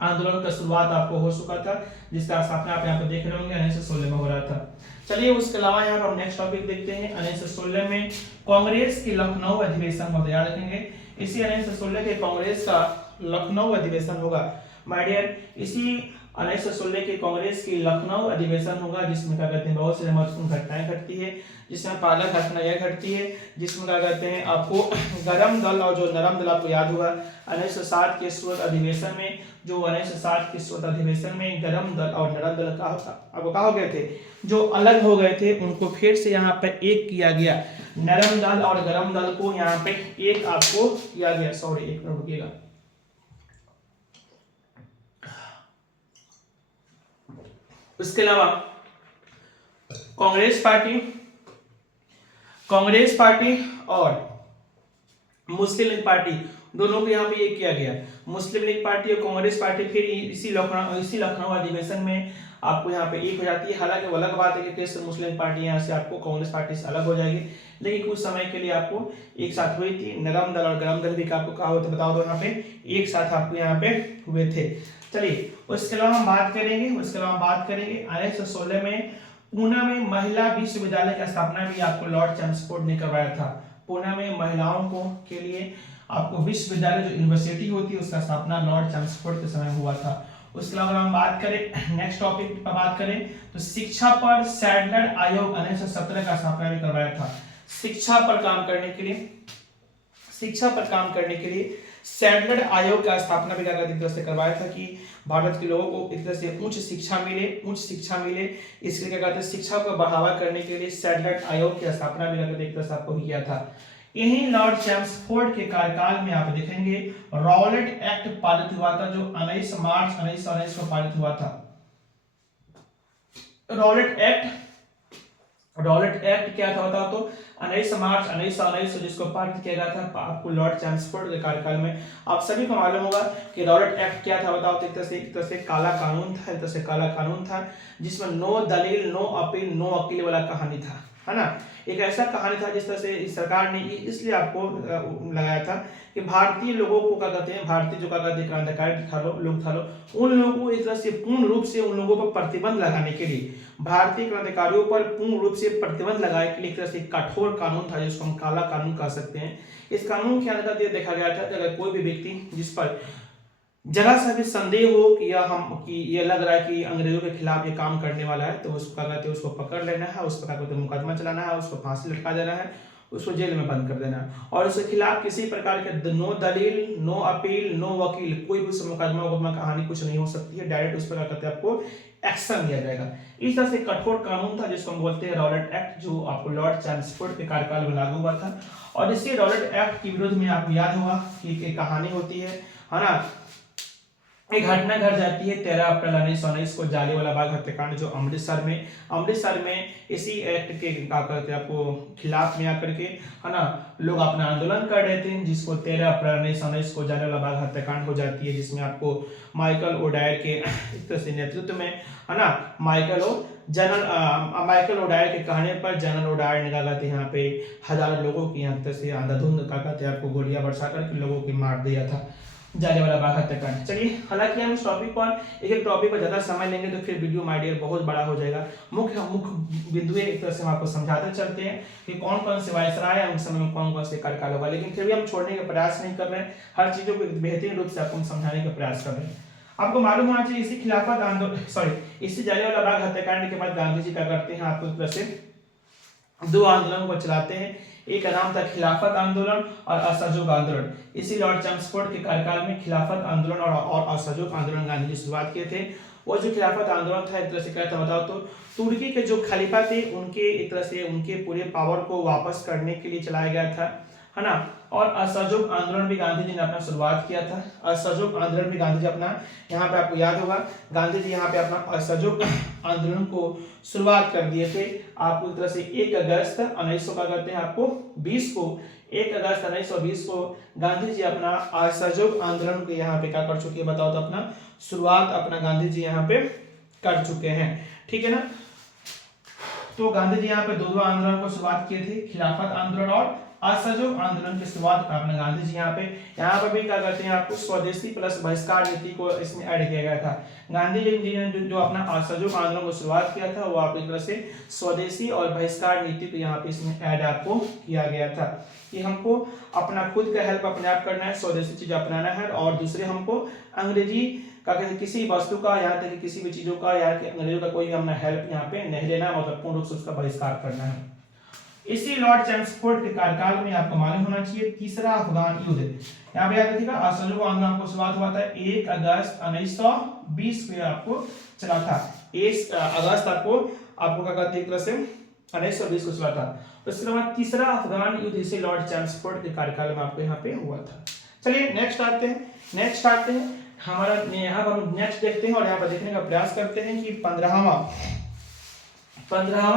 आंदोलन का शुरुआत आपको हो चुका था, जिसका स्थापना आप यहाँ पे देख रहे होंगे 1916 में हो रहा था। चलिए उसके अलावा यहाँ पर हम नेक्स्ट टॉपिक देखते हैं। 1916 में कांग्रेस की लखनऊ अधिवेशन को याद रखेंगे। इसी 1916 के कांग्रेस का लखनऊ अधिवेशन होगा माय डियर। इसी 1916 के कांग्रेस की लखनऊ अधिवेशन होगा, जिसमें क्या कहते हैं बहुत सारी महत्वपूर्ण घटनाएं घटती है। जिसमें पहला घटना यह घटती है जिसमें क्या कहते हैं आपको गरम दल और जो नरम दल, आपको याद होगा 1960 के स्वत अधिवेशन में, जो 1960 के स्वत अधिवेशन में गरम दल और नरम दल का आपको कहा हो गए थे, जो अलग हो गए थे उनको फिर से यहाँ पे एक किया गया। नरम दल और गरम दल को यहाँ पे एक आपको किया गया। सॉरी एक मिनट रुकिएगा। उसके अलावा कांग्रेस पार्टी और मुस्लिम लीग पार्टी दोनों को यहाँ पे एक किया गया। मुस्लिम लीग पार्टी और कांग्रेस पार्टी फिर इसी लखनऊ अधिवेशन में आपको यहाँ पे एक हो जाती है। हालांकि वो अलग बात है कि कैसे मुस्लिम पार्टी यहाँ से आपको कांग्रेस पार्टी से अलग हो जाएगी, लेकिन कुछ समय के लिए आपको एक साथ हुई थी। नरम दल और गरम दल भी आपको कहा हो तो बताओ तो यहाँ पे एक साथ आपको यहाँ पे हुए थे। चलिए उसके अलावा हम बात करेंगे 1916 में पूना में महिला विश्वविद्यालय की स्थापना भी आपको लॉर्ड चैम्सफोर्ड ने करवाया था। पूना में महिलाओं को के लिए आपको विश्वविद्यालय जो यूनिवर्सिटी होती है उसका स्थापना लॉर्ड चैम्सफोर्ड के समय हुआ था। उसके अलावा हम बात करें नेक्स्ट टॉपिक पर बात करें तो शिक्षा पर सैडलर आयोग 1917 का स्थापना भी करवाया था। शिक्षा पर काम करने के लिए सैडलर आयोग का स्थापना भी एक तरह से करवाया था कि भारत के लोगों को एक तरह से उच्च शिक्षा मिले। इसके लिए क्या कहते हैं शिक्षा को बढ़ावा करने के लिए सैडलर आयोग की स्थापना भी एक तरह से आपको किया था। यही लॉर्ड चैम्सफोर्ड के कार्यकाल में आप देखेंगे रॉलेट एक्ट पारित हुआ था, जो 19 मार्च 1919 को पारित हुआ था। रॉलेट एक्ट, रॉलेट एक्ट क्या था बताओ तो 19 मार्च 1919 जिसको पारित किया गया था आपको लॉर्ड चैम्सफोर्ड के कार्यकाल में। आप सभी को मालूम होगा कि रॉलेट एक्ट क्या था बताओ तो एक तरह से काला कानून था, एक तरह से काला कानून था जिसमें नो दलील, नो अपील, नो वकील वाला कहानी था, है ना। एक ऐसा कहानी था जिस तरह से इस सरकार ने इसलिए आपको लगाया था कि भारतीय लोगों को क्या कहते हैं, भारतीय जो क्या कहते हैं क्रांतिकारी लोग था उन लोगों को इस तरह से पूर्ण रूप से उन लोगों पर प्रतिबंध लगाने के लिए, भारतीय क्रांतिकारियों पर पूर्ण रूप से प्रतिबंध लगाने के लिए एक तरह से कठोर कानून था जिसको हम काला कानून कह सकते हैं। इस कानून के अंतर्गत यह देखा गया था कि अगर कोई भी व्यक्ति जिस पर जरा सा भी संदेह हो कि ये लग रहा है कि अंग्रेजों के खिलाफ ये काम करने वाला है, तो उसको क्या कहते हैं, उसको पकड़ लेना है, उस पर क्या कहते हैं मुकदमा चलाना है, उसको फांसी लटका देना है, उसको जेल में बंद कर देना है और उसके खिलाफ किसी प्रकार के नो दलील, नो अपील, नो वकील, कोई भी मुकदमा कहानी कुछ नहीं हो सकती है, डायरेक्ट उस पर क्या कहते हैं आपको एक्शन लिया जाएगा। इस तरह से कठोर कानून था जिसको हम बोलते हैं रॉलेट एक्ट, जो आपको लॉर्ड चैम्सफोर्ड के कार्यकाल में लागू हुआ था। और इसी रॉलेट एक्ट के विरोध में आपको याद होगा कि एक कहानी होती है ना, एक घटना घट जाती है 13 अप्रैल 1919 को जालियांवाला बाग हत्याकांड जो अमृतसर में इसी एक्ट के क्या कहते हैं आपको खिलाफ में आकर के, है ना, लोग अपना आंदोलन कर रहे थे जिसको 13 अप्रैल 1919 को जालियांवाला बाग हत्याकांड हो जाती है, जिसमें आपको माइकल ओडायर के इस तरह से नेतृत्व में, है ना, माइकल ओडायर के कहने पर जनरल ओडायर ने क्या कहते हैं यहाँ पे हजारों लोगों की यहाँ तरह से अंधाधुंध क्या कहते हैं आपको गोलियां बरसा करके लोगों की मार दिया था जालियांवाला बाग हत्याकांड। चलिए, हालांकि हम इस टॉपिक पर एक टॉपिक पर ज्यादा समय लेंगे तो फिर वीडियो माय डियर बहुत बड़ा हो जाएगा। मुख्य बिंदु एक तरह से हम आपको समझाते चलते हैं कि कौन कौन से वायसराय है, उस समय में कौन कौन से कार्यकाल होगा, लेकिन फिर भी हम छोड़ने का प्रयास नहीं कर रहे हैं, हर चीजों को बेहतरीन रूप से आपको समझाने का प्रयास कर रहे हैं। आपको मालूम होना चाहिए इसी जालियांवाला बाग हत्याकांड के बाद गांधी जी क्या करते हैं, आपको एक तरह से दो आंदोलन को चलाते हैं। एक का नाम था खिलाफत आंदोलन और असहयोग आंदोलन। इसी लॉर्ड चैम्सफोर्ड के कार्यकाल में खिलाफत आंदोलन और असहयोग आंदोलन गांधी जी शुरुआत किए थे। वो जो खिलाफत आंदोलन था एक तरह से क्या था बताओ तो तुर्की के जो खलीफा थे उनके एक तरह से उनके पूरे पावर को वापस करने के लिए चलाया गया था, है ना। और असहयोग आंदोलन भी गांधी जी ने अपना शुरुआत किया था। असहयोग आंदोलन भी गांधी जी अपना, यहाँ पे आपको याद होगा गांधी जी यहाँ पे अपना असहयोग आंदोलन को शुरुआत कर दिए थे। आपको एक तरह से 1 अगस्त 1900 का करते हैं आपको 20 को 1 अगस्त 1920 को गांधी जी अपना असहयोग आंदोलन को यहाँ पे क्या कर चुके हैं बताओ तो अपना शुरुआत अपना गांधी जी यहाँ पे कर चुके हैं, ठीक है ना। तो गांधी जी यहाँ पे दो आंदोलन को शुरुआत किए थे, खिलाफत आंदोलन और असहयोग आंदोलन की शुरुआत आपने गांधी जी यहाँ पर भी क्या करते हैं आपको स्वदेशी प्लस बहिष्कार नीति को इसमें ऐड किया गया था। गांधी जी ने जो अपना असहयोग आंदोलन को शुरुआत किया था वो आप एक तरह से स्वदेशी और बहिष्कार नीति को यहाँ पे इसमें ऐड आपको किया गया था कि हमको अपना खुद का हेल्प अपने आप करना है, स्वदेशी चीज अपनाना है और दूसरे हमको अंग्रेजी का किसी वस्तु का यहाँ तक किसी भी चीजों का या अंग्रेजों का कोई अपना हेल्प यहाँ पे नहीं लेना, मतलब पूर्ण रूप से उसका बहिष्कार करना है। इसी लॉर्ड चैम्सफोर्ड के कार्यकाल में आपको मालूम होना चाहिए तीसरा अफगान युद्ध, यहाँ पे याद रखिएगा असहयोग आंदोलन को शुरुआत हुआ था 1 अगस्त 1920 में आपको चला था। 1 अगस्त आपको क्या कहते हैं एक तरह से 1920 को चला था। उसके बाद तीसरा अफगान युद्ध इसी लॉर्ड चैम्सफोर्ड के कार्यकाल में आपको यहाँ पे हुआ था। चलिए नेक्स्ट आते हैं हमारा यहाँ पर हम नेक्स्ट देखते हैं और यहाँ पर देखने का प्रयास करते हैं कि 15वां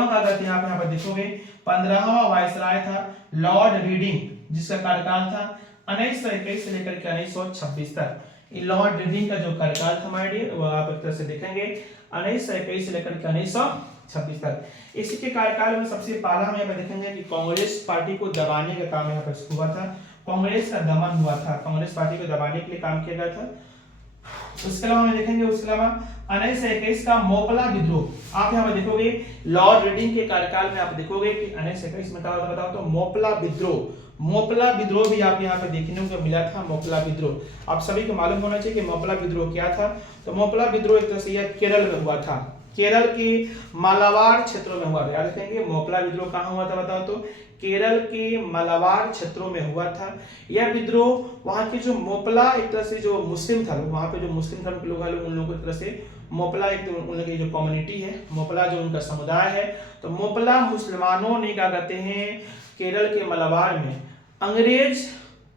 का कहते हैं आप यहाँ पर देखोगे 15वां वायसराय था लॉर्ड रीडिंग, जिसका कार्यकाल था 1921 से लेकर के 1926 तक। लॉर्ड रीडिंग का जो कार्यकाल था हमारे लिए वो आप एक तरह से देखेंगे 1921 से लेकर के 1926 तक। इसी के कार्यकाल में सबसे पहला हम यहाँ पर देखेंगे कि कांग्रेस पार्टी को दबाने का काम यहाँ पर हुआ था, कांग्रेस का दमन हुआ था, कांग्रेस पार्टी को दबाने के लिए काम किया गया था। उसके अलावा हम देखेंगे उसके अलावा 1921 का मोपला विद्रोह, आप यहाँ पर देखोगे लॉर्ड रीडिंग के कार्यकाल में आप देखोगे कि 1921 में क्या होता बताओ तो मोपला विद्रोह भी आप यहाँ पे देखने को मिला था। मोपला विद्रोह आप सभी को मालूम होना चाहिए कि मोपला विद्रोह क्या था। तो मोपला विद्रोह एक तरह से यह केरल में हुआ था, केरल के मालाबार क्षेत्रों में हुआ था। याद रखेंगे मोपला विद्रोह कहाँ हुआ था बताओ तो केरल के मालाबार क्षेत्रों में हुआ था। यह विद्रोह वहां के जो मोपला एक तरह से जो मुस्लिम था, वहां पे जो मुस्लिम धर्म के लोग हैं उन लोगों को एक तरह से मोपला एक उन लोगों की जो कम्युनिटी है, मोपला जो उनका समुदाय है, तो मोपला मुसलमानों ने क्या कहते हैं केरल के मालाबार में अंग्रेज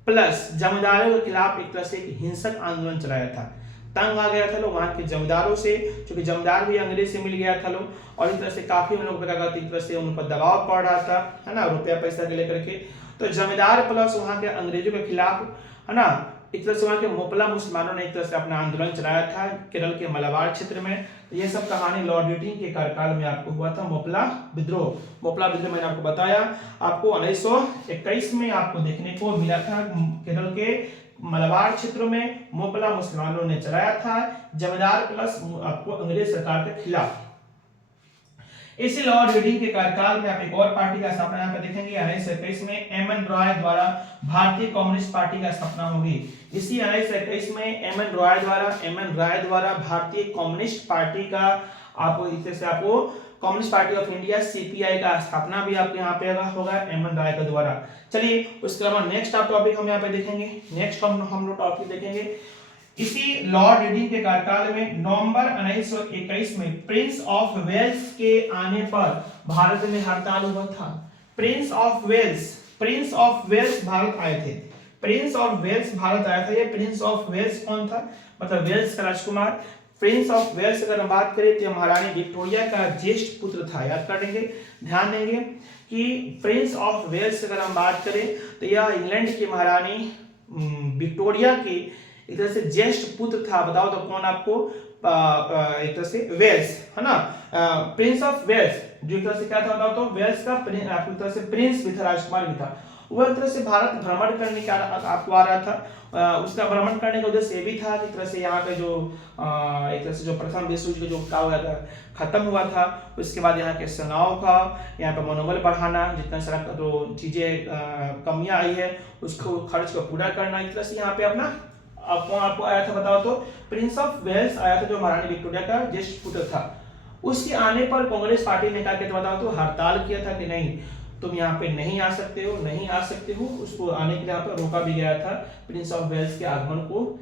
प्लस जमींदारों के खिलाफ एक तरह से एक हिंसक आंदोलन चलाया था। तंग आ गया था लोग वहाँ के जमींदारों से, क्योंकि जमींदार भी अंग्रेज से मिल गया था लोग, और इस तरह से काफी उन लोगों पर एक तरह से उन पर दबाव पड़ रहा था, है ना, रुपया पैसा के लेकर के। तो जमींदार प्लस वहाँ के अंग्रेजों के खिलाफ, है ना, एक तरह से वहाँ के मोपला मुसलमानों ने एक तरह से अपना आंदोलन चलाया था केरल के मलाबार क्षेत्र में। तो ये सब कहानी लॉर्ड रीडिंग के कार्यकाल में आपको हुआ था मोपला विद्रोह। मोपला विद्रोह मैंने आपको बताया, आपको 1921 में आपको देखने को मिला था। केरल के मलाबार क्षेत्रों में मोपला मुसलमानों ने चलाया था, जमींदार प्लस आपको अंग्रेज सरकार के खिलाफ। इसी लॉर्ड रीडिंग के कार्यकाल में आप एक और पार्टी का स्थापना यहाँ पे देखेंगे 1921 में एम एन रॉय द्वारा भारतीय कम्युनिस्ट पार्टी का स्थापना होगी। इसी 1921 में एम एन रॉय द्वारा भारतीय कम्युनिस्ट पार्टी का आपको इस तरह से आपको communist party of India CPI का स्थापना भी आपके यहाँ पे होगा एम एन रॉय के द्वारा। चलिए उसके अलावा नेक्स्ट टॉपिक हम यहाँ पे देखेंगे, नेक्स्ट हम लोग टॉपिक देखेंगे इसी लॉर्ड रीडिंग के कार्यकाल में नवंबर 1921 में प्रिंस ऑफ वेल्स के आने पर भारत में हड़ताल हुआ था। प्रिंस ऑफ वेल्स भारत आए थे, प्रिंस ऑफ वेल्स भारत आया था। ये प्रिंस ऑफ वेल्स कौन था, मतलब वेल्स का राजकुमार। प्रिंस ऑफ वेल्स अगर हम बात करें तो महारानी विक्टोरिया का ज्येष्ठ पुत्र था। याद कर लेंगे, ध्यान देंगे कि प्रिंस ऑफ वेल्स अगर हम बात करें तो यह इंग्लैंड की महारानी विक्टोरिया की एक तरह से ज्येष्ठ पुत्र था। बताओ तो कौन आपको, एक तरह से वेल्स, है ना, प्रिंस ऑफ वेल्स जो एक तरह से क्या था बताओ तो वेल्स का एक तरह से प्रिंस भी था, राजकुमार भी था। वो एक तरह से भारत भ्रमण करने का आपको आ रहा था। उसका भ्रमण करने का उद्देश्य ये भी था कि एक तरह से यहाँ पे जो एक तरह से जो प्रथम विश्व युद्ध जो हुआ था खत्म हुआ था, उसके बाद यहाँ के सेनाओं का यहाँ पे मनोबल बढ़ाना, जितना सारा जो चीजें कमियां आई है उसको खर्च को पूरा करना, एक तरह से यहाँ पे अपना आपको आया था बताओ तो प्रिंस ऑफ वेल्स आया था जो महारानी विक्टोरिया का ज्येष्ठ पुत्र था। उसके आने पर कांग्रेस पार्टी ने क्या किया बताओ तो हड़ताल किया था कि नहीं तुम यहाँ पे नहीं आ सकते हो, उसको आने के लिए यहाँ पर रोका भी गया था। प्रिंस ऑफ वेल्स के आगमन को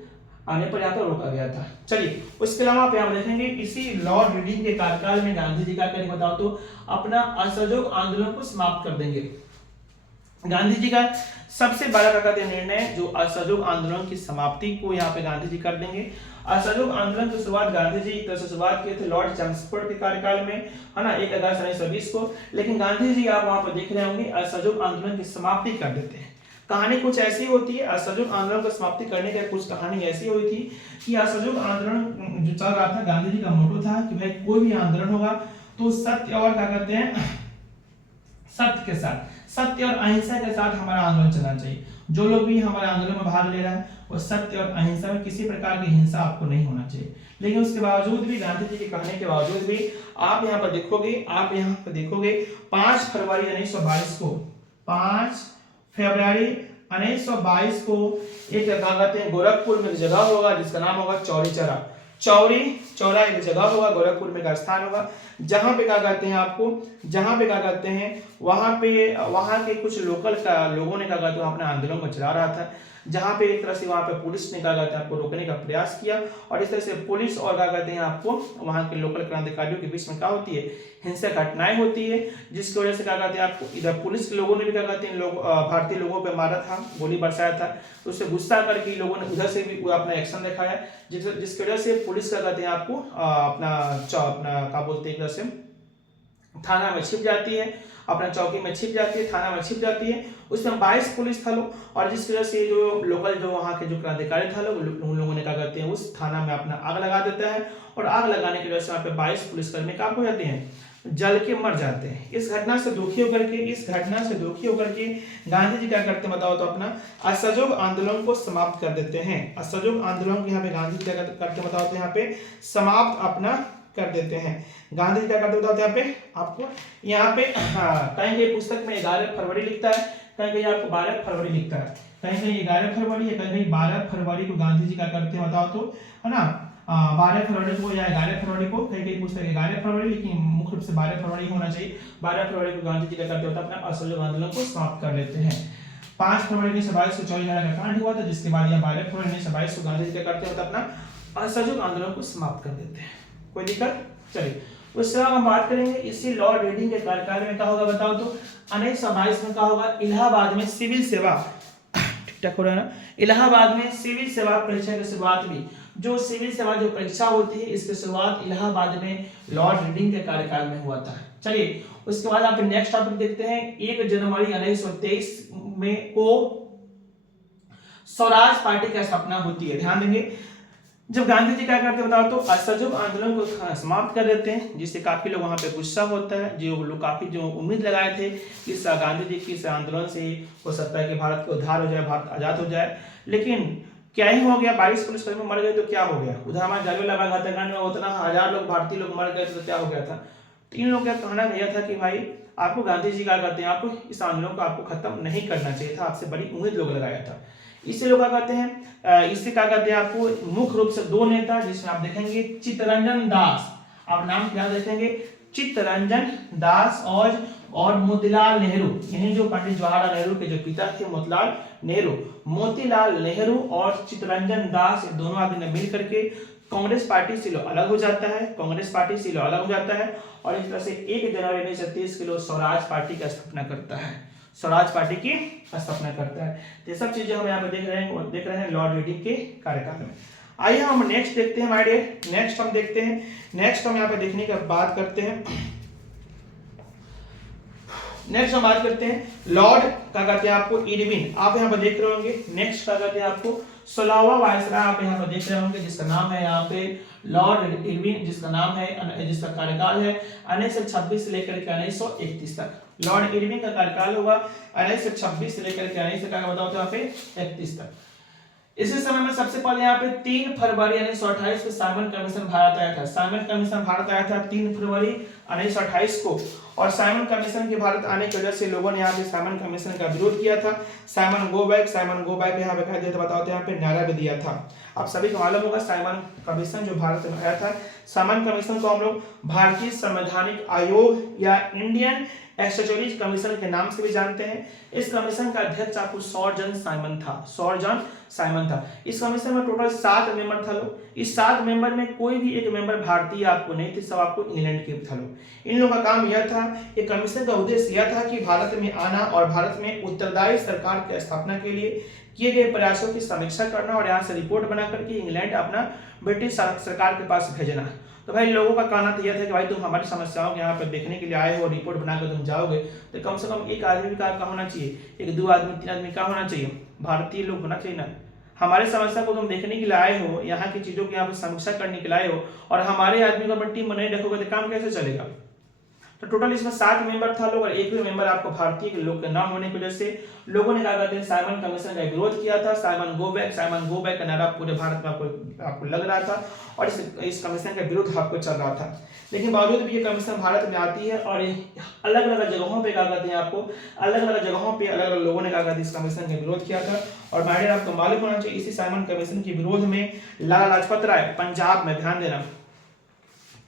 आने पर यहाँ पर रोका गया था। चलिए उसके अलावा आप यहाँ देखेंगे इसी लॉर्ड रीडिंग के कार्यकाल में गांधी जी क्या करेंगे बताओ तो अपना असहयोग आंदोलन को समाप्त कर देंगे। गांधी जी का सबसे बड़ा निर्णय जो असहयोग आंदोलन की समाप्ति को यहाँ पे गांधी जी कर देंगे। असहयोग आंदोलन की शुरुआत गांधी जी एक तरह से शुरुआत किए थे लॉर्ड चैम्सफोर्ड के कार्यकाल में, है ना, 1 अगस्त 1920 को। लेकिन गांधी जी आप वहां पर देख रहे होंगे असहयोग आंदोलन की समाप्ति कर देते हैं। कहानी कुछ ऐसी होती है, असहयोग आंदोलन की समाप्ति करने की कुछ कहानी ऐसी हुई थी कि असहयोग आंदोलन जो चल रहा था, गांधी जी का मोटो था कि भाई कोई भी आंदोलन होगा तो सत्य और क्या कहते हैं सत्य के साथ, सत्य और अहिंसा के साथ हमारा आंदोलन चलना चाहिए। जो लोग भी हमारे आंदोलन में भाग ले रहा है वो सत्य और अहिंसा में किसी प्रकार की हिंसा आपको नहीं होना चाहिए। लेकिन उसके बावजूद भी गांधी जी के कहने के बावजूद भी आप यहाँ पर देखोगे 5 फरवरी 1922 को 5 फरवरी 1922 को एक कहते हैं गोरखपुर में एक जगह होगा जिसका नाम होगा चौरी चौरा एक जगह होगा गोरखपुर में का स्थान होगा, जहां पे क्या कहते हैं वहां के कुछ लोगों ने क्या कहते हैं अपना आंदोलन को चला रहा था, जहां पे एक तरह से वहां पे पुलिस ने क्या कहते हैं आपको रोकने का प्रयास किया। और इस तरह से पुलिस और क्या कहते हैं आपको वहां के लोकल क्रांतिकारियों के बीच में क्या होती है हिंसक घटनाएं होती है, जिसकी वजह से क्या कहते हैं आपको इधर पुलिस के लोगों ने भी क्या कहते हैं भारतीय लोगों पे मारा था, गोली बरसाया था। तो उससे गुस्सा करके लोगों ने उधर से भी अपना एक्शन दिखाया, जिसकी वजह से पुलिस का कहते हैं आपको अपना क्या बोलते हैं से थाना में छिप जाती है, अपना चौकी में छिप जाती है, थाना में छिप जाती है। उसमें 22 पुलिस था लोग, और जिसकी वजह से जो लोकल जो वहाँ के जो क्रांतिकारी था लोग उन लोगों ने क्या करते हैं उस थाना में अपना आग लगा देता है, और आग लगाने की वजह से वहाँ पे 22 पुलिसकर्मी क्या हो जाते हैं जल के मर जाते हैं। इस घटना से दुखी होकर के गांधी जी क्या करते हैं बताओ तो अपना असहयोग आंदोलन को समाप्त कर देते हैं। असहयोग आंदोलन को यहाँ पे गांधी जी क्या करते हैं बताओ तो यहाँ पे समाप्त अपना कर देते हैं। गांधी जी क्या करते बताओ यहाँ पे आपको यहाँ पे कहीं पुस्तक में 11 फरवरी लिखता है, कहीं आपको 12 फरवरी लिखता है, कहीं 11 फरवरी है, कहीं 12 फरवरी को गांधी जी क्या करते हैं बताओ तो, है ना, 12 फरवरी को या 11 फरवरी को, कहीं पुस्तक 11 फरवरी, लेकिन मुख्य रूप से 12 फरवरी होना चाहिए। 12 फरवरी को गांधी जी क्या करते होता अपना असहयोग आंदोलन को समाप्त कर लेते हैं। 5 फरवरी 1922 को चौरी चौरा का कांड हुआ था, जिसके बाद यहाँ 12 फरवरी 1922 को गांधी जी क्या करते होता अपना असहयोग आंदोलन को समाप्त कर देते हैं। कोई दिक्कत? चलिए उसके बाद हम बात करेंगे इसी लॉर्ड रीडिंग के कार्यकाल में क्या होगा बताओ तो 1922 में क्या होगा इलाहाबाद में सिविल सेवा ठीक ठाक हो रहा है ना, इलाहाबाद में सिविल सेवा परीक्षा की शुरुआत हुई। जो सिविल सेवा जो परीक्षा होती है इसकी शुरुआत इलाहाबाद में लॉर्ड रीडिंग के कार्यकाल में हुआ था। चलिए उसके बाद आप नेक्स्ट टॉपिक देखते हैं। 1 जनवरी 1923 में को स्वराज पार्टी की स्थापना होती है। ध्यान देंगे, जब गांधी जी क्या करते हैं बताओ तो असहयोग आंदोलन को समाप्त कर देते हैं, जिससे काफी लोग वहां पे गुस्सा होता है। जो लोग काफी जो उम्मीद लगाए थे कि इस गांधी जी की इस आंदोलन से हो सकता है कि भारत को उद्धार हो जाए, भारत आजाद हो जाए, लेकिन क्या ही हो गया, 22 पुलिसकर्मी मर गए तो क्या हो गया। उधर हमारे जालियांवाला बाग हत्याकांड में उतना 1000 लोग भारतीय लोग मर गए तो क्या हो गया था। तो इन लोगों का कहना यह था कि भाई आपको गांधी जी क्या कहते हैं, आपको इस आंदोलन को आपको खत्म नहीं करना चाहिए था, आपसे बड़ी उम्मीद लोग लगाया था। इससे लोग क्या कहते हैं, इससे क्या कहते हैं आपको मुख्य रूप से 2 नेता जिसमें आप देखेंगे चित्तरंजन दास, आप नाम क्या देखेंगे, चित्तरंजन दास और मोतीलाल नेहरू, यही जो पंडित जवाहरलाल नेहरू के जो पिता थे मोतीलाल नेहरू, मोतीलाल नेहरू और चित्तरंजन दास, ये दोनों आदमी ने मिल करके कांग्रेस पार्टी से अलग हो जाता है, कांग्रेस पार्टी से अलग हो जाता है और इस तरह से 1 जनवरी 1930 को स्वराज पार्टी की स्थापना करता है, स्वराज पार्टी की स्थापना करता है। तो ये सब चीजें हम यहाँ पे देख रहे हैं लॉर्ड रीडिंग के कार्यकाल में। आइए हम नेक्स्ट देखते हैं हमारे, नेक्स्ट हम देखते हैं, नेक्स्ट हम यहाँ पे देखने की बात करते हैं, नेक्स्ट हम बात करते हैं लॉर्ड क्या कहते हैं आपको इरविन, आप यहाँ पे देख रहे होंगे। नेक्स्ट क्या कहते हैं आपको 16वां वायसराय आप यहाँ पे देख रहे होंगे, जिसका नाम है यहाँ पे लॉर्ड इरविन, जिसका नाम है, जिसका कार्यकाल है 1926 से लेकर के 1931 तक। लॉर्ड इरविन का कार्यकाल होगा 1926 से लेकर के 1931 तक। इसी समय में सबसे पहले यहाँ पे 3 फरवरी 1928 को साइमन कमीशन भारत आया था। साइमन कमीशन भारत आया था 3 फरवरी 1928 को, और साइमन कमीशन के भारत आने की वजह से लोगों ने यहाँ पे साइमन कमीशन का विरोध किया था। साइमन गो बैक यहाँ पे कह दिया, बताओ तो यहाँ पे नारा भी दिया था। आप सभी को मालूम होगा साइमन कमीशन जो भारत में आया था, साइमन कमीशन को हम लोग भारतीय संवैधानिक आयोग या इंडियन एक्सेसरीज कमीशन के नाम से भी जानते हैं। इस कमीशन का अध्यक्ष आपको सर जॉन साइमन था, सर जॉन साइमन था। इस कमीशन में टोटल 7 मेंबर था लोग। इस 7 मेंबर में कोई भी एक मेंबर भारतीय आपको नहीं थे, सब आपको इंग्लैंड के था लोग। इन लोगों का काम यह था, ये कमीशन का उद्देश्य यह था कि भारत में आना और भारत में उत्तरदायी सरकार की स्थापना के लिए किए गए प्रयासों की समीक्षा करना और यहाँ से रिपोर्ट बना करके इंग्लैंड अपना ब्रिटिश सरकार के पास भेजना। तो भाई लोगों का कहना तो यह था कि भाई तुम हमारी समस्याओं को यहाँ पर देखने के लिए आए हो, रिपोर्ट बनाकर तुम जाओगे, तो कम से कम एक आदमी का होना चाहिए, 1-2 आदमी 3 आदमी का होना चाहिए, भारतीय लोग होना चाहिए ना। हमारे समस्या को तुम देखने के लिए आए हो, यहाँ की चीजों की यहाँ पर समीक्षा करने के लिए आए हो, और हमारे आदमी को अपनी टीम में नहीं रखोगे तो काम कैसे चलेगा। तो टोटल इसमें 7 मेंबर था लोग, और एक भी मेंबर आपको भारतीय के लोग के नाम होने की वजह से लोगों ने क्या कहते हैं साइमन कमीशन का विरोध किया था। साइमन गो बैक का नारा पूरे भारत में आपको लग रहा था, और इस कमीशन का विरोध आपको चल रहा था। लेकिन बावजूद भी ये कमीशन भारत में आती है, और अलग अलग जगहों पे क्या कहते हैं आपको, अलग अलग जगहों पे अलग अलग लोगों ने क्या कहते हैं इस कमीशन का विरोध किया था। और मायने आपको मालूम होना चाहिए, इसी साइमन कमीशन के विरोध में लाला लाजपत राय, पंजाब में, ध्यान देना,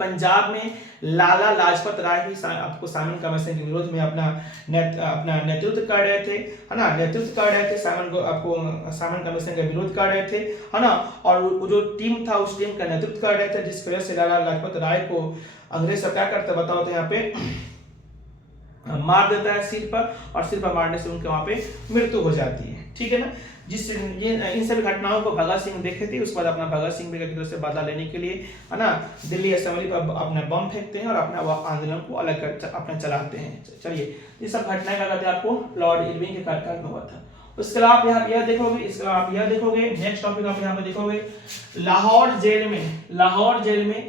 पंजाब में लाला लाजपत राय ही आपको साइमन कमीशन के विरोध में अपना नेतृत्व कर रहे थे, है ना, नेतृत्व कर रहे थे, साइमन कमीशन का विरोध कर रहे थे, है ना। और वो जो टीम था उस टीम का नेतृत्व कर रहे थे, जिस वजह से लाला लाजपत राय को अंग्रेज सरकार करते बताओ तो यहाँ पे मार देता है सिर पर, और सिर पर मारने से उनके वहां पे मृत्यु हो जाती है, ठीक है ना। इन सभी घटनाओं को भगत सिंह देखे थे। उसके बाद अपना भगत सिंह भी एक तरह से बदला लेने के लिए, है ना, दिल्ली असेंबली पर अपने बम फेंकते हैं और अपना आंदोलन को अलग कर अपने चलाते हैं। चलिए ये सब घटनाएं क्या कहते हैं आपको लॉर्ड इरविन के कार्यकाल में हुआ था। उसके अलावा आप यहाँ यह देखोगे, इसके अलावा आप यह देखोगे, नेक्स्ट टॉपिक आप यहाँ पे देखोगे, लाहौर जेल में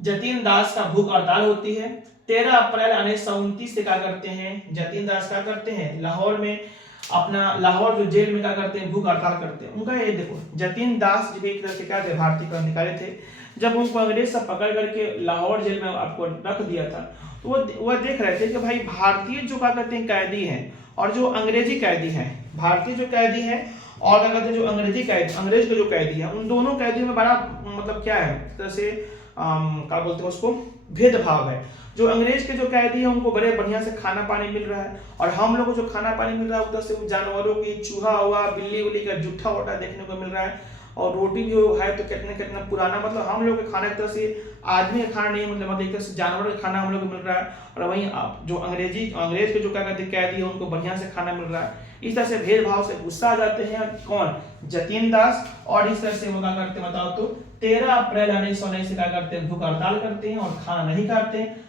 जतीन दास का भूख हड़ताल होती है। 13 अप्रैल 1929 से क्या करते हैं जतीन दास क्या करते हैं, लाहौर में अपना लाहौर जो जेल में क्या करते हैं भूख हड़ताल करते हैं। उनका ये देखो, जतीन दास जी एक तरह से क्या थे, भारतीय क्रांतिकारी थे। जब उनको अंग्रेज सब पकड़ करके लाहौर जेल में आपको रख दिया था, तो वो देख रहे थे कि भाई भारतीय जो क्या कहते हैं कैदी हैं और जो अंग्रेजी कैदी हैं, भारतीय जो कैदी हैं और क्या कहते हैं जो अंग्रेज के जो कैदी हैं, उन दोनों कैदियों में बड़ा मतलब क्या है तरह से क्या बोलते हैं उसको, भेदभाव है। जो अंग्रेज के जो कैदी है उनको बड़े बढ़िया से खाना पानी मिल रहा है, और हम लोगों को जो खाना पानी मिल रहा है उधर से जानवरों की चूहा हुआ, बिल्ली उल्ली का जूठा वोटा देखने को मिल रहा है, और रोटी भी है तो कितना पुराना, मतलब हम लोग के खाना एक तरह से आदमी का खाना नहीं, मतलब एक तरह से जानवर का खाना हम लोग को मिल रहा है। और वहीं जो अंग्रेज के जो क्या कहते हैं कैदी है उनको बढ़िया से खाना मिल रहा है। इस तरह से भेदभाव से गुस्सा आ जाते हैं कौन, जतीन दास, और इस तरह से वो क्या करते हैं बताओ तो 13 अप्रैल 1919 से क्या करते हैं, भूख हड़ताल करते हैं और खाना नहीं खाते हैं।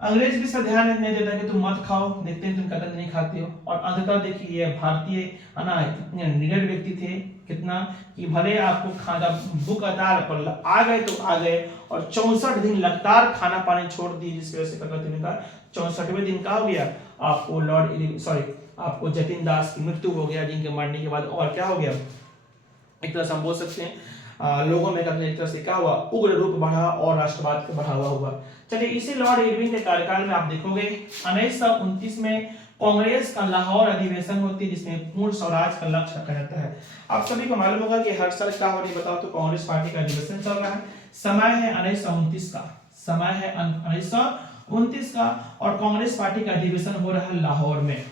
अंग्रेज भी सब ध्यान नहीं देता कि तुम मत खाओ, देखते हैं तुम कतल नहीं खाते हो। और अंततः देखिए ये भारतीय कितने निडर व्यक्ति थे, कितना कि भले आपको खाना भूख हड़ताल पर आ गए तो आ गए, और 64 दिन लगातार खाना पानी छोड़ दिए, जिसकी वजह से क्या कहते हैं 64वें दिन का हो गया आपको आपको जतीन दास की मृत्यु हो गया, जिनके मरने के बाद और क्या हो गया, एक तरह से हम बोल सकते हैं लोगों में एक तरह से क्या हुआ, उग्र रूप बढ़ा और राष्ट्रवाद का बढ़ावा हुआ। चलिए इसी लॉर्ड इरविन के कार्यकाल में आप देखोगे 1929 में कांग्रेस का लाहौर अधिवेशन होती है, जिसमें पूर्ण स्वराज का लक्ष्य रखा जाता है। आप सभी को मालूम होगा कि हर साल क्या हो रही है बताओ तो कांग्रेस पार्टी का अधिवेशन चल रहा है। समय है 1929 का, समय है 1929 का, और कांग्रेस पार्टी का अधिवेशन हो रहा है लाहौर में।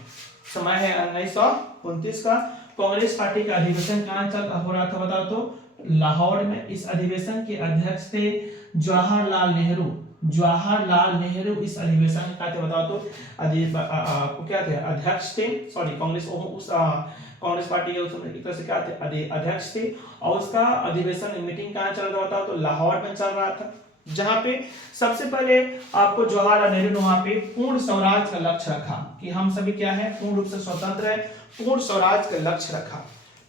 समय है 1929 का, कांग्रेस पार्टी का अधिवेशन कहाँ हो रहा था बताओ तो लाहौर में। इस अधिवेशन के अध्यक्ष थे जवाहरलाल नेहरू। जवाहरलाल नेहरू इस अधिवेशन का थे बताओ तो आपको क्या थे, अध्यक्ष थे, सॉरी कांग्रेस उस कांग्रेस पार्टी के उस एक तरह से क्या थे, अध्यक्ष थे। और उसका अधिवेशन मीटिंग कहाँ चल रहा था तो लाहौर में चल रहा था, जहां पे सबसे पहले आपको जवाहरलाल नेहरू ने वहां पे पूर्ण स्वराज का लक्ष्य रखा कि हम सभी क्या है, पूर्ण रूप से स्वतंत्र है, पूर्ण स्वराज का लक्ष्य रखा।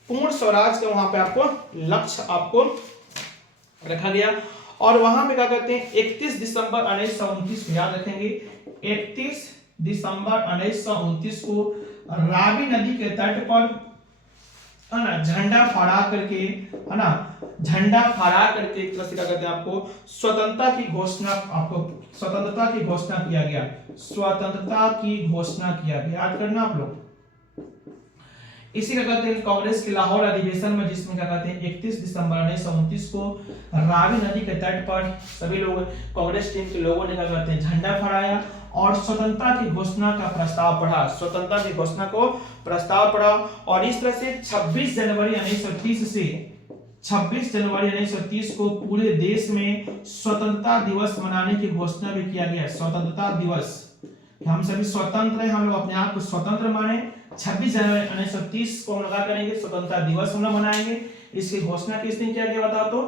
पूर्ण स्वराज का वहां पे आपको लक्ष्य आपको रखा गया। और वहां पे क्या कहते हैं 31 दिसंबर 1929 को याद रखेंगे, 31 दिसंबर 1929 को रावी नदी के तट पर है ना झंडा फहरा करके, है ना झंडा फहरा करके एक तरह से क्या कहते हैं आपको स्वतंत्रता की घोषणा, आपको स्वतंत्रता की घोषणा किया गया, स्वतंत्रता की घोषणा किया गया, याद करना आप लोग। इसी क्या कहते हैं कांग्रेस के लाहौर अधिवेशन में, जिसमें क्या कहते हैं 31 दिसंबर 1929 को रावी नदी के तट पर सभी लोग कांग्रेस टीम के लोगों ने क्या कहते हैं झंडा फहराया और स्वतंत्रता की घोषणा का प्रस्ताव पढ़ा, स्वतंत्रता की घोषणा को प्रस्ताव पढ़ा। और इस तरह से 26 जनवरी 1930 से 26 जनवरी 1930 को पूरे देश में स्वतंत्रता दिवस मनाने की घोषणा भी किया गया। स्वतंत्रता दिवस, हम सभी स्वतंत्र हैं, हम लोग अपने आप को स्वतंत्र माने। 26 जनवरी 1930 को हम लगा करेंगे स्वतंत्रता दिवस हम लोग मनाएंगे। इसकी घोषणा किस दिन किया गया बताओ तो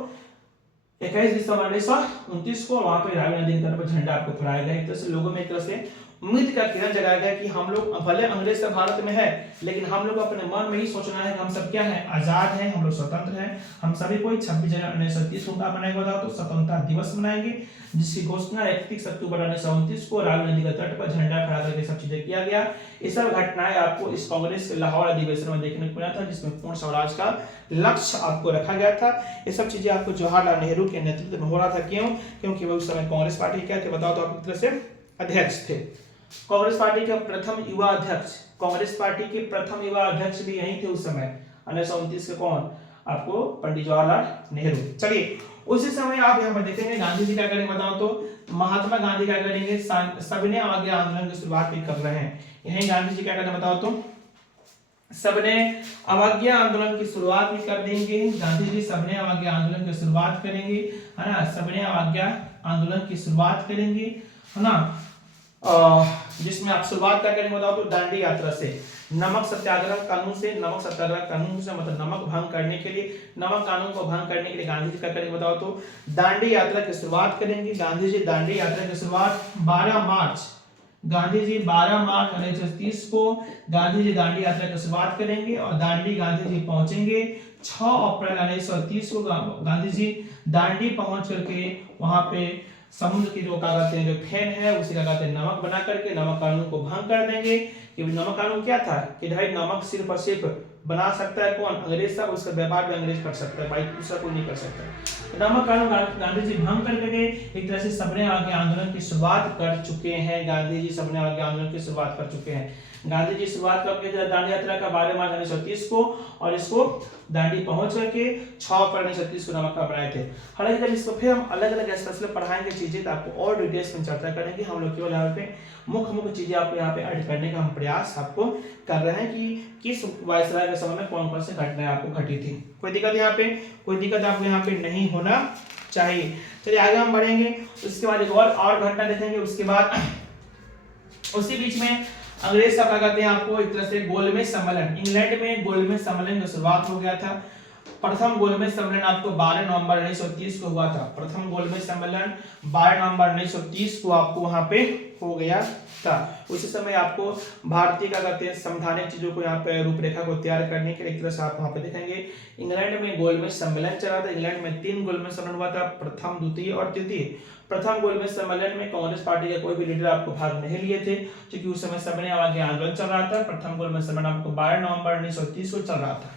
21 दिसंबर 1929 को, वहां पे रावी नदी के तट पर झंडा आपको फहराया गया। एक तरह से लोगों में एक तरह से उम्मीद का किरण जगाया गया कि हम लोग भले अंग्रेज से भारत में है, लेकिन हम लोग अपने मन में ही सोचना है कि हम सब क्या है, आजाद हैं, हम लोग स्वतंत्र हैं। हम सभी को 26 जनवरी 1930 को मनाएंगे बताओ तो स्वतंत्रता दिवस मनाएंगे, जिसकी घोषणा 31 अक्टूबर 1929 को रावी नदी के तट पर झंडा फहरा करके सब चीजें किया गया। ये सब घटनाएं आपको इस कांग्रेस के लाहौर अधिवेशन में देखने को मिला था, जिसमें पूर्ण स्वराज का लक्ष्य आपको रखा गया था। ये सब चीजें आपको जवाहरलाल नेहरू के नेतृत्व में हो रहा था। क्यों? क्योंकि वो उस समय कांग्रेस पार्टी क्या थे बताओ तो आप एक तरह से अध्यक्ष थे। कांग्रेस पार्टी के प्रथम युवा अध्यक्ष, कांग्रेस पार्टी के प्रथम युवा अध्यक्ष भी यही थे उस समय 1929 के, कौन? आपको पंडित जवाहरलाल नेहरू। चलिए उसी समय आप यहाँ पर देखेंगे गांधी जी क्या करेंगे बताओ तो महात्मा गांधी क्या करेंगे, सबने अवज्ञा आंदोलन की शुरुआत भी कर रहे हैं। यही गांधी जी क्या करेंगे बताओ तो सबने अवज्ञा आंदोलन की शुरुआत भी कर देंगे। गांधी जी सबने अवज्ञा आंदोलन की शुरुआत करेंगे, है ना, सबने अवज्ञा आंदोलन की शुरुआत करेंगे, है ना, जिसमें आप शुरुआत क्या करेंगे बताओ तो दांडी यात्रा से, नमक सत्याग्रह कानून से। नमक सत्याग्रह कानून से मतलब नमक भंग करने के लिए, नमक कानून को भंग करने के लिए गांधी जी क्या करेंगे बताओ तो दांडी यात्रा की शुरुआत करेंगे। गांधी जी दांडी यात्रा की शुरुआत 12 मार्च, गांधी जी 12 मार्च 1930 को गांधी जी दांडी यात्रा की शुरुआत करेंगे और दांडी गांधी जी पहुंचेंगे 6 अप्रैल 1930 को। गांधी जी दांडी पहुंच करके वहां पे समुद्र की जो क्या कहते हैं जो फेन है उसे क्या कहते हैं नमक बना करके नमक कानून को भंग कर देंगे। कि नमक कानून क्या था कि भाई नमक सिर्फ और सिर्फ बना सकता है कौन, अंग्रेज साहब, उसका व्यापार भी अंग्रेज कर सकता है, भाई दूसरा कोई नहीं कर सकता। नमक कानून गांधी जी भंग करके एक तरह से सबने आगे आंदोलन की शुरुआत कर चुके हैं। गांधी जी सबने आगे आंदोलन की शुरुआत कर चुके हैं। गांधी जी शुरुआत कब किए थे दांडी यात्रा का 12 मार्च 1930 को, और इसको दांडी पहुंच करके 6 अप्रैल 1930 को नमक का बनाए थे। हालांकि जब इसको फिर हम अलग अलग स्पेशल पढ़ाएंगे चीजें तो आपको और डिटेल्स में चर्चा करेंगे। हम लोग केवल यहाँ पे मुख्य चीजें आपको यहाँ पे ऐड करने का हम प्रयास आपको कर रहे हैं कि किस वायसराय के समय में कौन कौन सी घटनाएं आपको घटी थी। कोई दिक्कत यहाँ पे, कोई दिक्कत आपको यहाँ पे नहीं होना चाहिए। चलिए आगे हम बढ़ेंगे, उसके बाद एक और घटना देखेंगे। उसके बाद उसी बीच में अंग्रेज सब क्या कहते हैं आपको एक तरह से गोलमेज सम्मेलन, इंग्लैंड में गोलमेज सम्मेलन की शुरुआत हो गया था। प्रथम गोलमेज सम्मेलन आपको 12 नवंबर 1930 को हुआ था। प्रथम गोलमेज सम्मेलन 12 नवंबर 1930 को आपको वहां पे हो गया था। उसी समय आपको भारतीय क्या कहते हैं संवैधानिक चीजों को यहाँ पे रूपरेखा को तैयार करने के लिए एक तरह से आप वहां पे देखेंगे इंग्लैंड में गोलमेज सम्मेलन चला था। इंग्लैंड में 3 गोलमेज सम्मेलन हुआ था, प्रथम, द्वितीय और तृतीय। प्रथम गोलमेज सम्मेलन में कांग्रेस पार्टी के कोई भी लीडर आपको भाग नहीं लिए थे, क्योंकि उस समय सबने आगे आंदोलन चल रहा था। प्रथम गोलमेज सम्मेलन आपको 12 नवंबर 1930 को चल रहा था।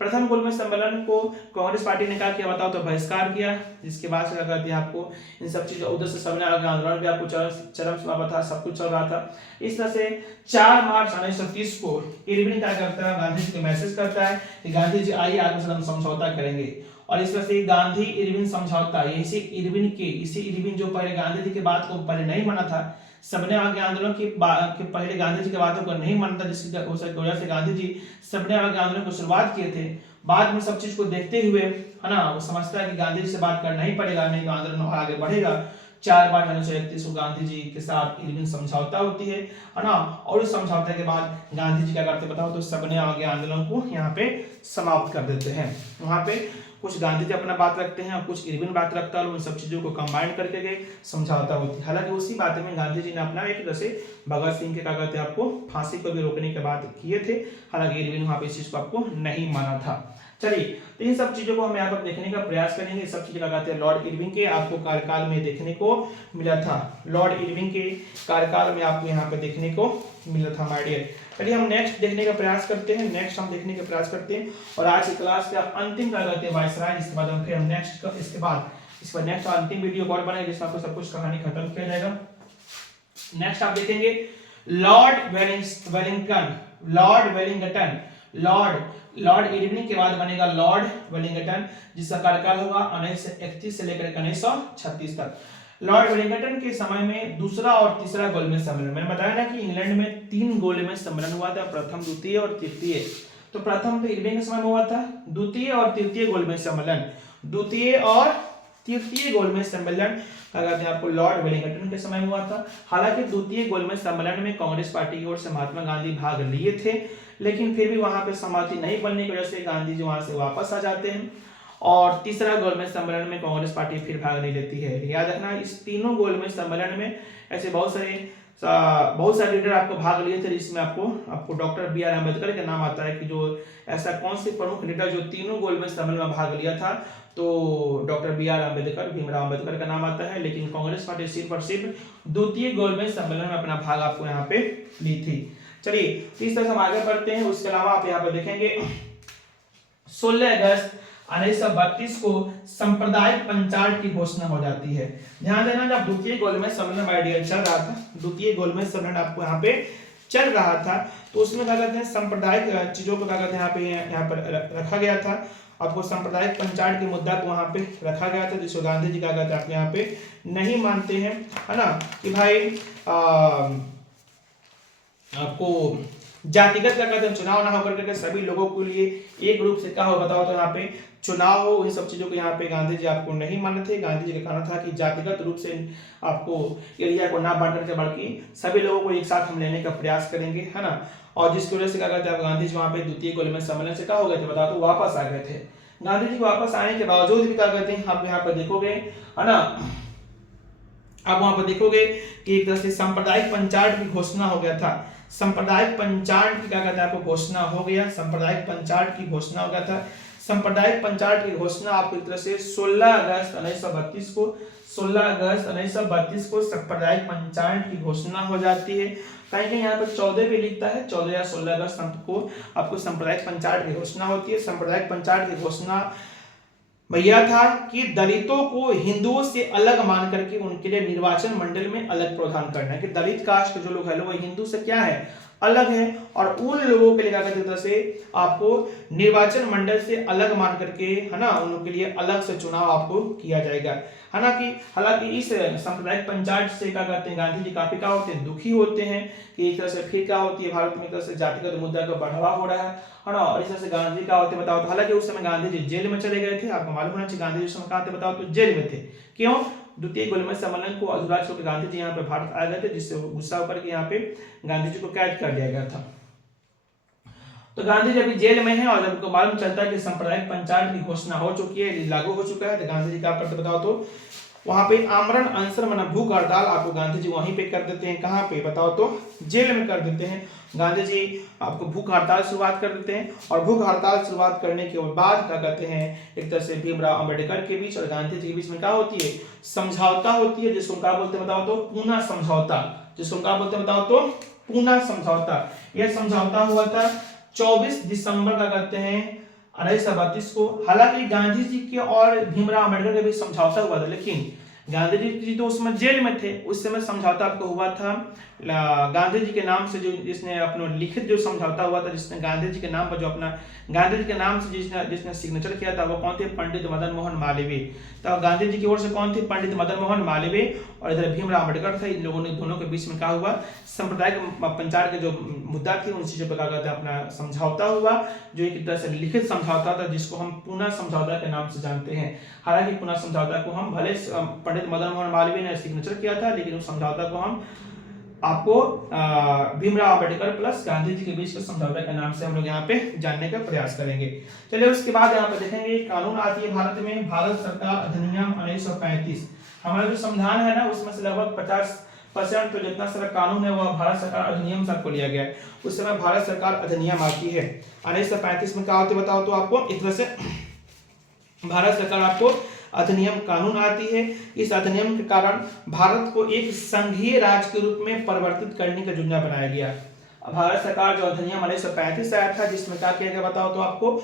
प्रथम गोलमेज सम्मेलन को कांग्रेस पार्टी ने क्या किया बताओ तो बहिष्कार किया, जिसके बाद से क्या कहते हैं आपको इन सब चीजों उधर से सबने आगे आंदोलन भी आपको चरम सीमा पर था, सब कुछ चल रहा था। इस तरह से 4 मार्च 1930 को इरविन क्या करता है, गांधी जी को मैसेज करता है कि गांधी जी आइए आगे से हम समझौता करेंगे। और इस तरह से गांधी इरविन समझौता, इसी इरविन जो पहले गांधी जी की बात को पहले नहीं माना था, सबने आगे आंदोलन की पहले गांधी जी की बातों को नहीं मानता, जिसकी वजह से गांधी जी सबने आगे आंदोलन को शुरुआत किए थे। बाद में सब चीज को देखते हुए है ना, वो समझता है कि गांधी जी से बात करना ही पड़ेगा, नहीं तो आंदोलन आगे बढ़ेगा। 4 मार्च 1931 को गांधी जी के साथ इरविन समझौता होती है ना, और उस समझौते के बाद गांधी जी क्या करते बताओ तो सबने आगे आंदोलन को यहाँ पे समाप्त कर देते हैं। वहां पे कुछ गांधी जी अपना बात रखते हैं और कुछ इरविन बात रखता है, उन सब चीजों को कंबाइन करके गए समझौता होती है। हालांकि उसी बात में गांधी जी ने अपना एक तरह से भगत सिंह के क्या कहते हैं आपको फांसी को भी रोकने के बात किए थे, हालांकि इरविन वहां पे इस चीज को आपको नहीं माना था। चलिए, तो इन सब चीजों को हम यहाँ पर देखने का प्रयास करेंगे। सब चीजें लगाते हैं लॉर्ड इरविन के आपको कार्यकाल में देखने को मिला था। लॉर्ड इरविन के कार्यकाल में आपको यहाँ पे देखने को मिला था माय डियर। चलिए हम नेक्स्ट देखने का प्रयास करते हैं, और आज की क्लास का अंतिम क्या कहते हैं वायसराय, जिसके बाद हम फिर हम इसके बाद नेक्स्ट अंतिम वीडियो और बनेगा जिसमें आपको सब कुछ कहानी खत्म किया जाएगा। नेक्स्ट आप देखेंगे लॉर्ड इरविन के बाद बनेगा लॉर्ड वेलिंगटन, जिसका कार्यकाल होगा 1931 से लेकर 1936 तक। लॉर्ड वेलिंगटन के समय में दूसरा और तीसरा गोलमेज सम्मेलन, मैंने बताया ना कि इंग्लैंड में 3 गोलमेज सम्मेलन हुआ था, प्रथम, द्वितीय और तृतीय। तो प्रथम तो इरविन के समय में हुआ था, द्वितीय और तृतीय गोलमेज सम्मेलन क्या कहते हैं आपको लॉर्ड वेलिंगटन के समय में हुआ था। हालांकि द्वितीय गोलमेज सम्मेलन में कांग्रेस पार्टी की ओर से महात्मा गांधी भाग लिए थे, लेकिन फिर भी वहां पे सहमति नहीं बनने की वजह से गांधी जी वहां से वापस आ जाते हैं। और तीसरा गोलमेज सम्मेलन में कांग्रेस पार्टी फिर भाग नहीं लेती है। याद रखना इस तीनों गोलमेज सम्मेलन में ऐसे बहुत सारे लीडर आपको भाग लिए थे, जिसमें आपको डॉक्टर बी आर अम्बेडकर का नाम आता है कि जो ऐसा कौन से प्रमुख लीडर जो तीनों गोलमेज सम्मेलन में भाग लिया था, तो doctor B R Ambedkar, Bhimrao Ambedkar का नाम आता है। लेकिन कांग्रेस पार्टी सिर्फ और सिर्फ द्वितीय गोलमेज सम्मेलन में अपना भाग आपको यहाँ पे ली थी। चलिए, इस तरह से हम आगे बढ़ते हैं। उसके अलावा आप यहाँ पे देखेंगे 16 अगस्त 1932 को सांप्रदायिक पंचायत की घोषणा हो जाती है। ध्यान देना, जब द्वितीय गोलमेज सम्मेलन आइडिया चल रहा था, द्वितीय गोलमेज सम्मेलन आपको यहाँ पे चल रहा था, तो उसमें क्या कहते हैं सांप्रदायिक चीजों को क्या कहते हैं यहाँ पर रखा गया था। आपको सांप्रदायिक पंचायत के मुद्दा को वहां पे रखा गया था, जिसको गांधी जी क्या कहते हैं आप यहाँ पे नहीं मानते हैं, है ना, कि भाई आपको जातिगत क्या कहते हैं चुनाव ना होकर के सभी लोगों के लिए एक रूप से क्या हो बताओ तो यहाँ पे चुनाव हो। इन सब चीजों को यहाँ पे गांधी जी आपको नहीं मानते थे। गांधी जी का कहना था कि जातिगत रूप से आपको एरिया को ना बांट करके बल्कि सभी लोगों को एक साथ हम लेने का प्रयास करेंगे, है ना। और जिसकी वजह से क्या कहते हैं गांधी जी वहां पे द्वितीय गोलमेज सम्मेलन से क्या हो गए थे बताओ तो वापस आ गए थे। गांधी जी वापस आने के बावजूद भी क्या कहते हैं आप यहाँ पर देखोगे, है ना, आप वहां पर देखोगे कि एक तरह से सांप्रदायिक पंचायत की घोषणा हो गया था। सांप्रदायिक पंचायत की क्या कहते हैं आपको घोषणा हो गया, सांप्रदायिक पंचायत की घोषणा हो गया था। सांप्रदायिक पंचायत की घोषणा आपको एक तरह से 16 अगस्त 1932 को सांप्रदायिक पंचायत की घोषणा हो जाती है। कहीं कहीं यहाँ पर 14 भी लिखता है, 14 या 16 अगस्त को आपको सांप्रदायिक पंचायत की घोषणा होती है। सांप्रदायिक पंचायत की घोषणा भैया था कि दलितों को हिंदुओं से अलग मान करके उनके लिए निर्वाचन मंडल में अलग प्रावधान करना है कि दलित कास्ट के जो लोग हैं वो हिंदू से क्या है अलग है, और उन लोगों के लिए क्या कहते हैं से आपको निर्वाचन मंडल से अलग मान करके, है ना, उनके लिए अलग से चुनाव आपको किया जाएगा, है ना। कि हालांकि इस सांप्रदायिक पंचायत से क्या कहते हैं गांधी जी काफी क्या होते हैं दुखी होते हैं कि एक तरह से फिर क्या होती है भारत में एक तरह से जातिगत मुद्दा का बढ़ावा हो रहा है ना। और इस तरह से गांधी क्या होते बताओ तो हालांकि उस समय गांधी जी जेल में चले गए थे। आपको मालूम होना चाहिए गांधी जी उस समय कहाँ थे बताओ तो जेल में थे। क्यों? द्वितीय गोलमेज सम्मेलन को अधूरा छोड़ गांधी जी यहाँ पे भारत आ गए थे, जिससे गुस्सा होकर के यहाँ पे गांधी जी को कैद कर दिया गया था। तो गांधी जी अभी जेल में हैं और जब उनको मालूम चलता है कि सांप्रदायिक पंचायत की घोषणा हो चुकी है, लागू हो चुका है, तो गांधी जी क्या करते बताओ तो वहां पे आमरण अनशन माना भूख हड़ताल आपको गांधी जी वहीं पे कर देते हैं। कहां पे बताओ तो जेल में कर देते हैं। गांधी जी आपको भूख हड़ताल शुरुआत कर देते हैं और भूख हड़ताल शुरुआत करने के बाद क्या कहते हैं, एक तरह से भीमराव अंबेडकर के बीच और गांधी जी के बीच में क्या होती है, समझौता होती है, जिसको क्या बोलते हैं बताओ तो पूना समझौता। जिसको क्या बोलते हैं बताओ तो पूना समझौता। यह समझौता हुआ था 24 दिसंबर का कहते हैं 1932 को। हालांकि गांधी जी के और भीमराव अंबेडकर के बीच समझौता हुआ था, लेकिन गांधी जी तो उसमें जेल में थे, उस समय समझौता आपको हुआ था गांधी जी के नाम से, जो जिसने अपना लिखित जो समझौता हुआ था, जिसने गांधी जी के नाम पर जो अपना गांधी जी के नाम से जिसने सिग्नेचर किया था, वो कौन थे, पंडित मदन मोहन मालवीय। तो गांधी जी की ओर से कौन थे, पंडित मदन मोहन मालवीय, और इधर भीमराव अंबेडकर थे। इन लोगों ने दोनों के बीच में क्या हुआ, सांप्रदायिक पंचायत के जो मुद्दा थे उन चीजों पर क्या कहते हैं अपना समझौता हुआ, जो एक तरह से लिखित समझौता था, जिसको हम पूना समझौता के नाम से जानते हैं। हालांकि पूना समझौता को हम भले पंडित मदन मोहन मालवीय ने सिग्नेचर किया था, लेकिन उस समझौता को हम आपको भीमराव अंबेडकर प्लस गांधी जी के बीच के समझौते के नाम से हम लोग यहाँ पे जानने का प्रयास करेंगे। चलिए उसके बाद यहाँ पे देखेंगे कानून आती है भारत में, भारत सरकार अधिनियम 1935। हमारा जो संविधान है ना, उसमें से लगभग 50% तो जितना सारा कानून है वह भारत सरकार अधिनियम से आपको लिया गया है। उस समय भारत सरकार अधिनियम आती है 1935 में। क्या होती है बताओ तो आपको इस तरह से भारत सरकार आपको अधिनियम कानून आती है। इस अधिनियम के कारण भारत को एक संघीय राज्य के रूप में परिवर्तित करने का योजना बनाया गया। भारत सरकार जो अधिनियम 1935 आया था, जिसमें क्या किया गया बताओ तो आपको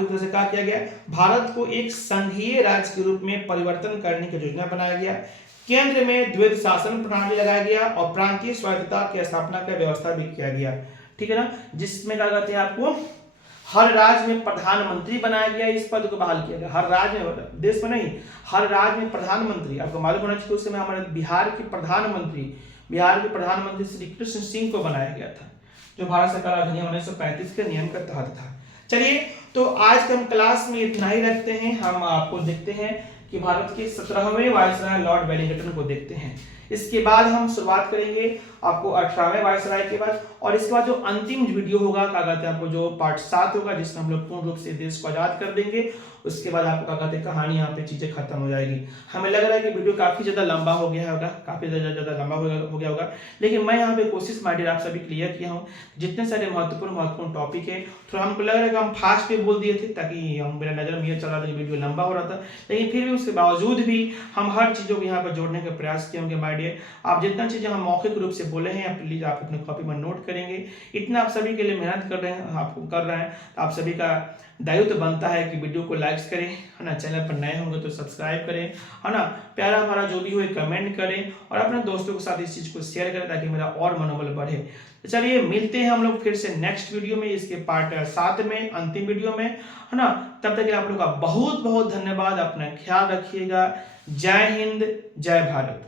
एक तरह से क्या किया गया, भारत को एक संघीय राज्य के रूप में परिवर्तन करने की योजना बनाया गया। केंद्र में द्वैध शासन प्रणाली लगाया गया और प्रांतीय स्वायत्तता की स्थापना की व्यवस्था भी किया गया। ठीक है ना, जिसमें क्या कहते हैं आपको हर राज्य में प्रधानमंत्री बनाया गया, इस पद को बहाल किया गया। हर राज्य में, देश में नहीं, हर राज्य में प्रधानमंत्री। आपको मालूम होना चाहिए उस समय हमारे बिहार के प्रधानमंत्री श्री कृष्ण सिंह को बनाया गया था, जो भारत सरकार अधिनियम 1935 के नियम के तहत था। चलिए तो आज के हम क्लास में इतना ही रखते हैं। हम आपको देखते हैं कि भारत के 17वें वायसराय लॉर्ड वेलिंगटन को देखते हैं। इसके बाद हम शुरुआत करेंगे आपको 18वें वायसराय के बाद, और इसके बाद जो अंतिम वीडियो होगा क्या कहते हैं आपको जो पार्ट 7 होगा, जिसमें हम लोग पूर्ण रूप से देश को आजाद कर देंगे। उसके बाद आपको क्या कहते हैं कहानी यहाँ पे चीजें खत्म हो जाएगी। हमें लग रहा है कि वीडियो काफी ज्यादा लंबा हो गया होगा, काफी ज्यादा लंबा हो गया होगा, लेकिन मैं यहाँ पे कोशिश मार आप सभी क्लियर किया हूँ। जितने सारे महत्वपूर्ण टॉपिक है, थोड़ा हमको लग रहा है कि हम फास्ट पे बोल दिए थे, ताकि हम मेरा नजर में ये चल रहा था कि वीडियो लंबा हो रहा था, लेकिन फिर भी उसके बावजूद भी हम हर चीजों को यहाँ पर जोड़ने का प्रयास किए होंगे। माय डियर, आप जितना चीजें हम मौखिक रूप से बोले हैं प्लीज आप अपने कॉपी में नोट करेंगे। इतना आप सभी के लिए मेहनत कर रहे हैं, आपको कर रहे हैं, आप सभी का दायित्व बनता है कि वीडियो को लाइक्स करें, है ना, चैनल पर नए होंगे तो सब्सक्राइब करें, है ना, प्यारा हमारा जो भी हो कमेंट करें और अपने दोस्तों के साथ इस चीज को शेयर करें ताकि मेरा और मनोबल बढ़े। तो चलिए मिलते हैं हम लोग फिर से नेक्स्ट वीडियो में, इसके पार्ट 7 में, अंतिम वीडियो में, है ना। तब तक आप लोग का बहुत बहुत धन्यवाद, अपना ख्याल रखिएगा। जय हिंद, जय भारत।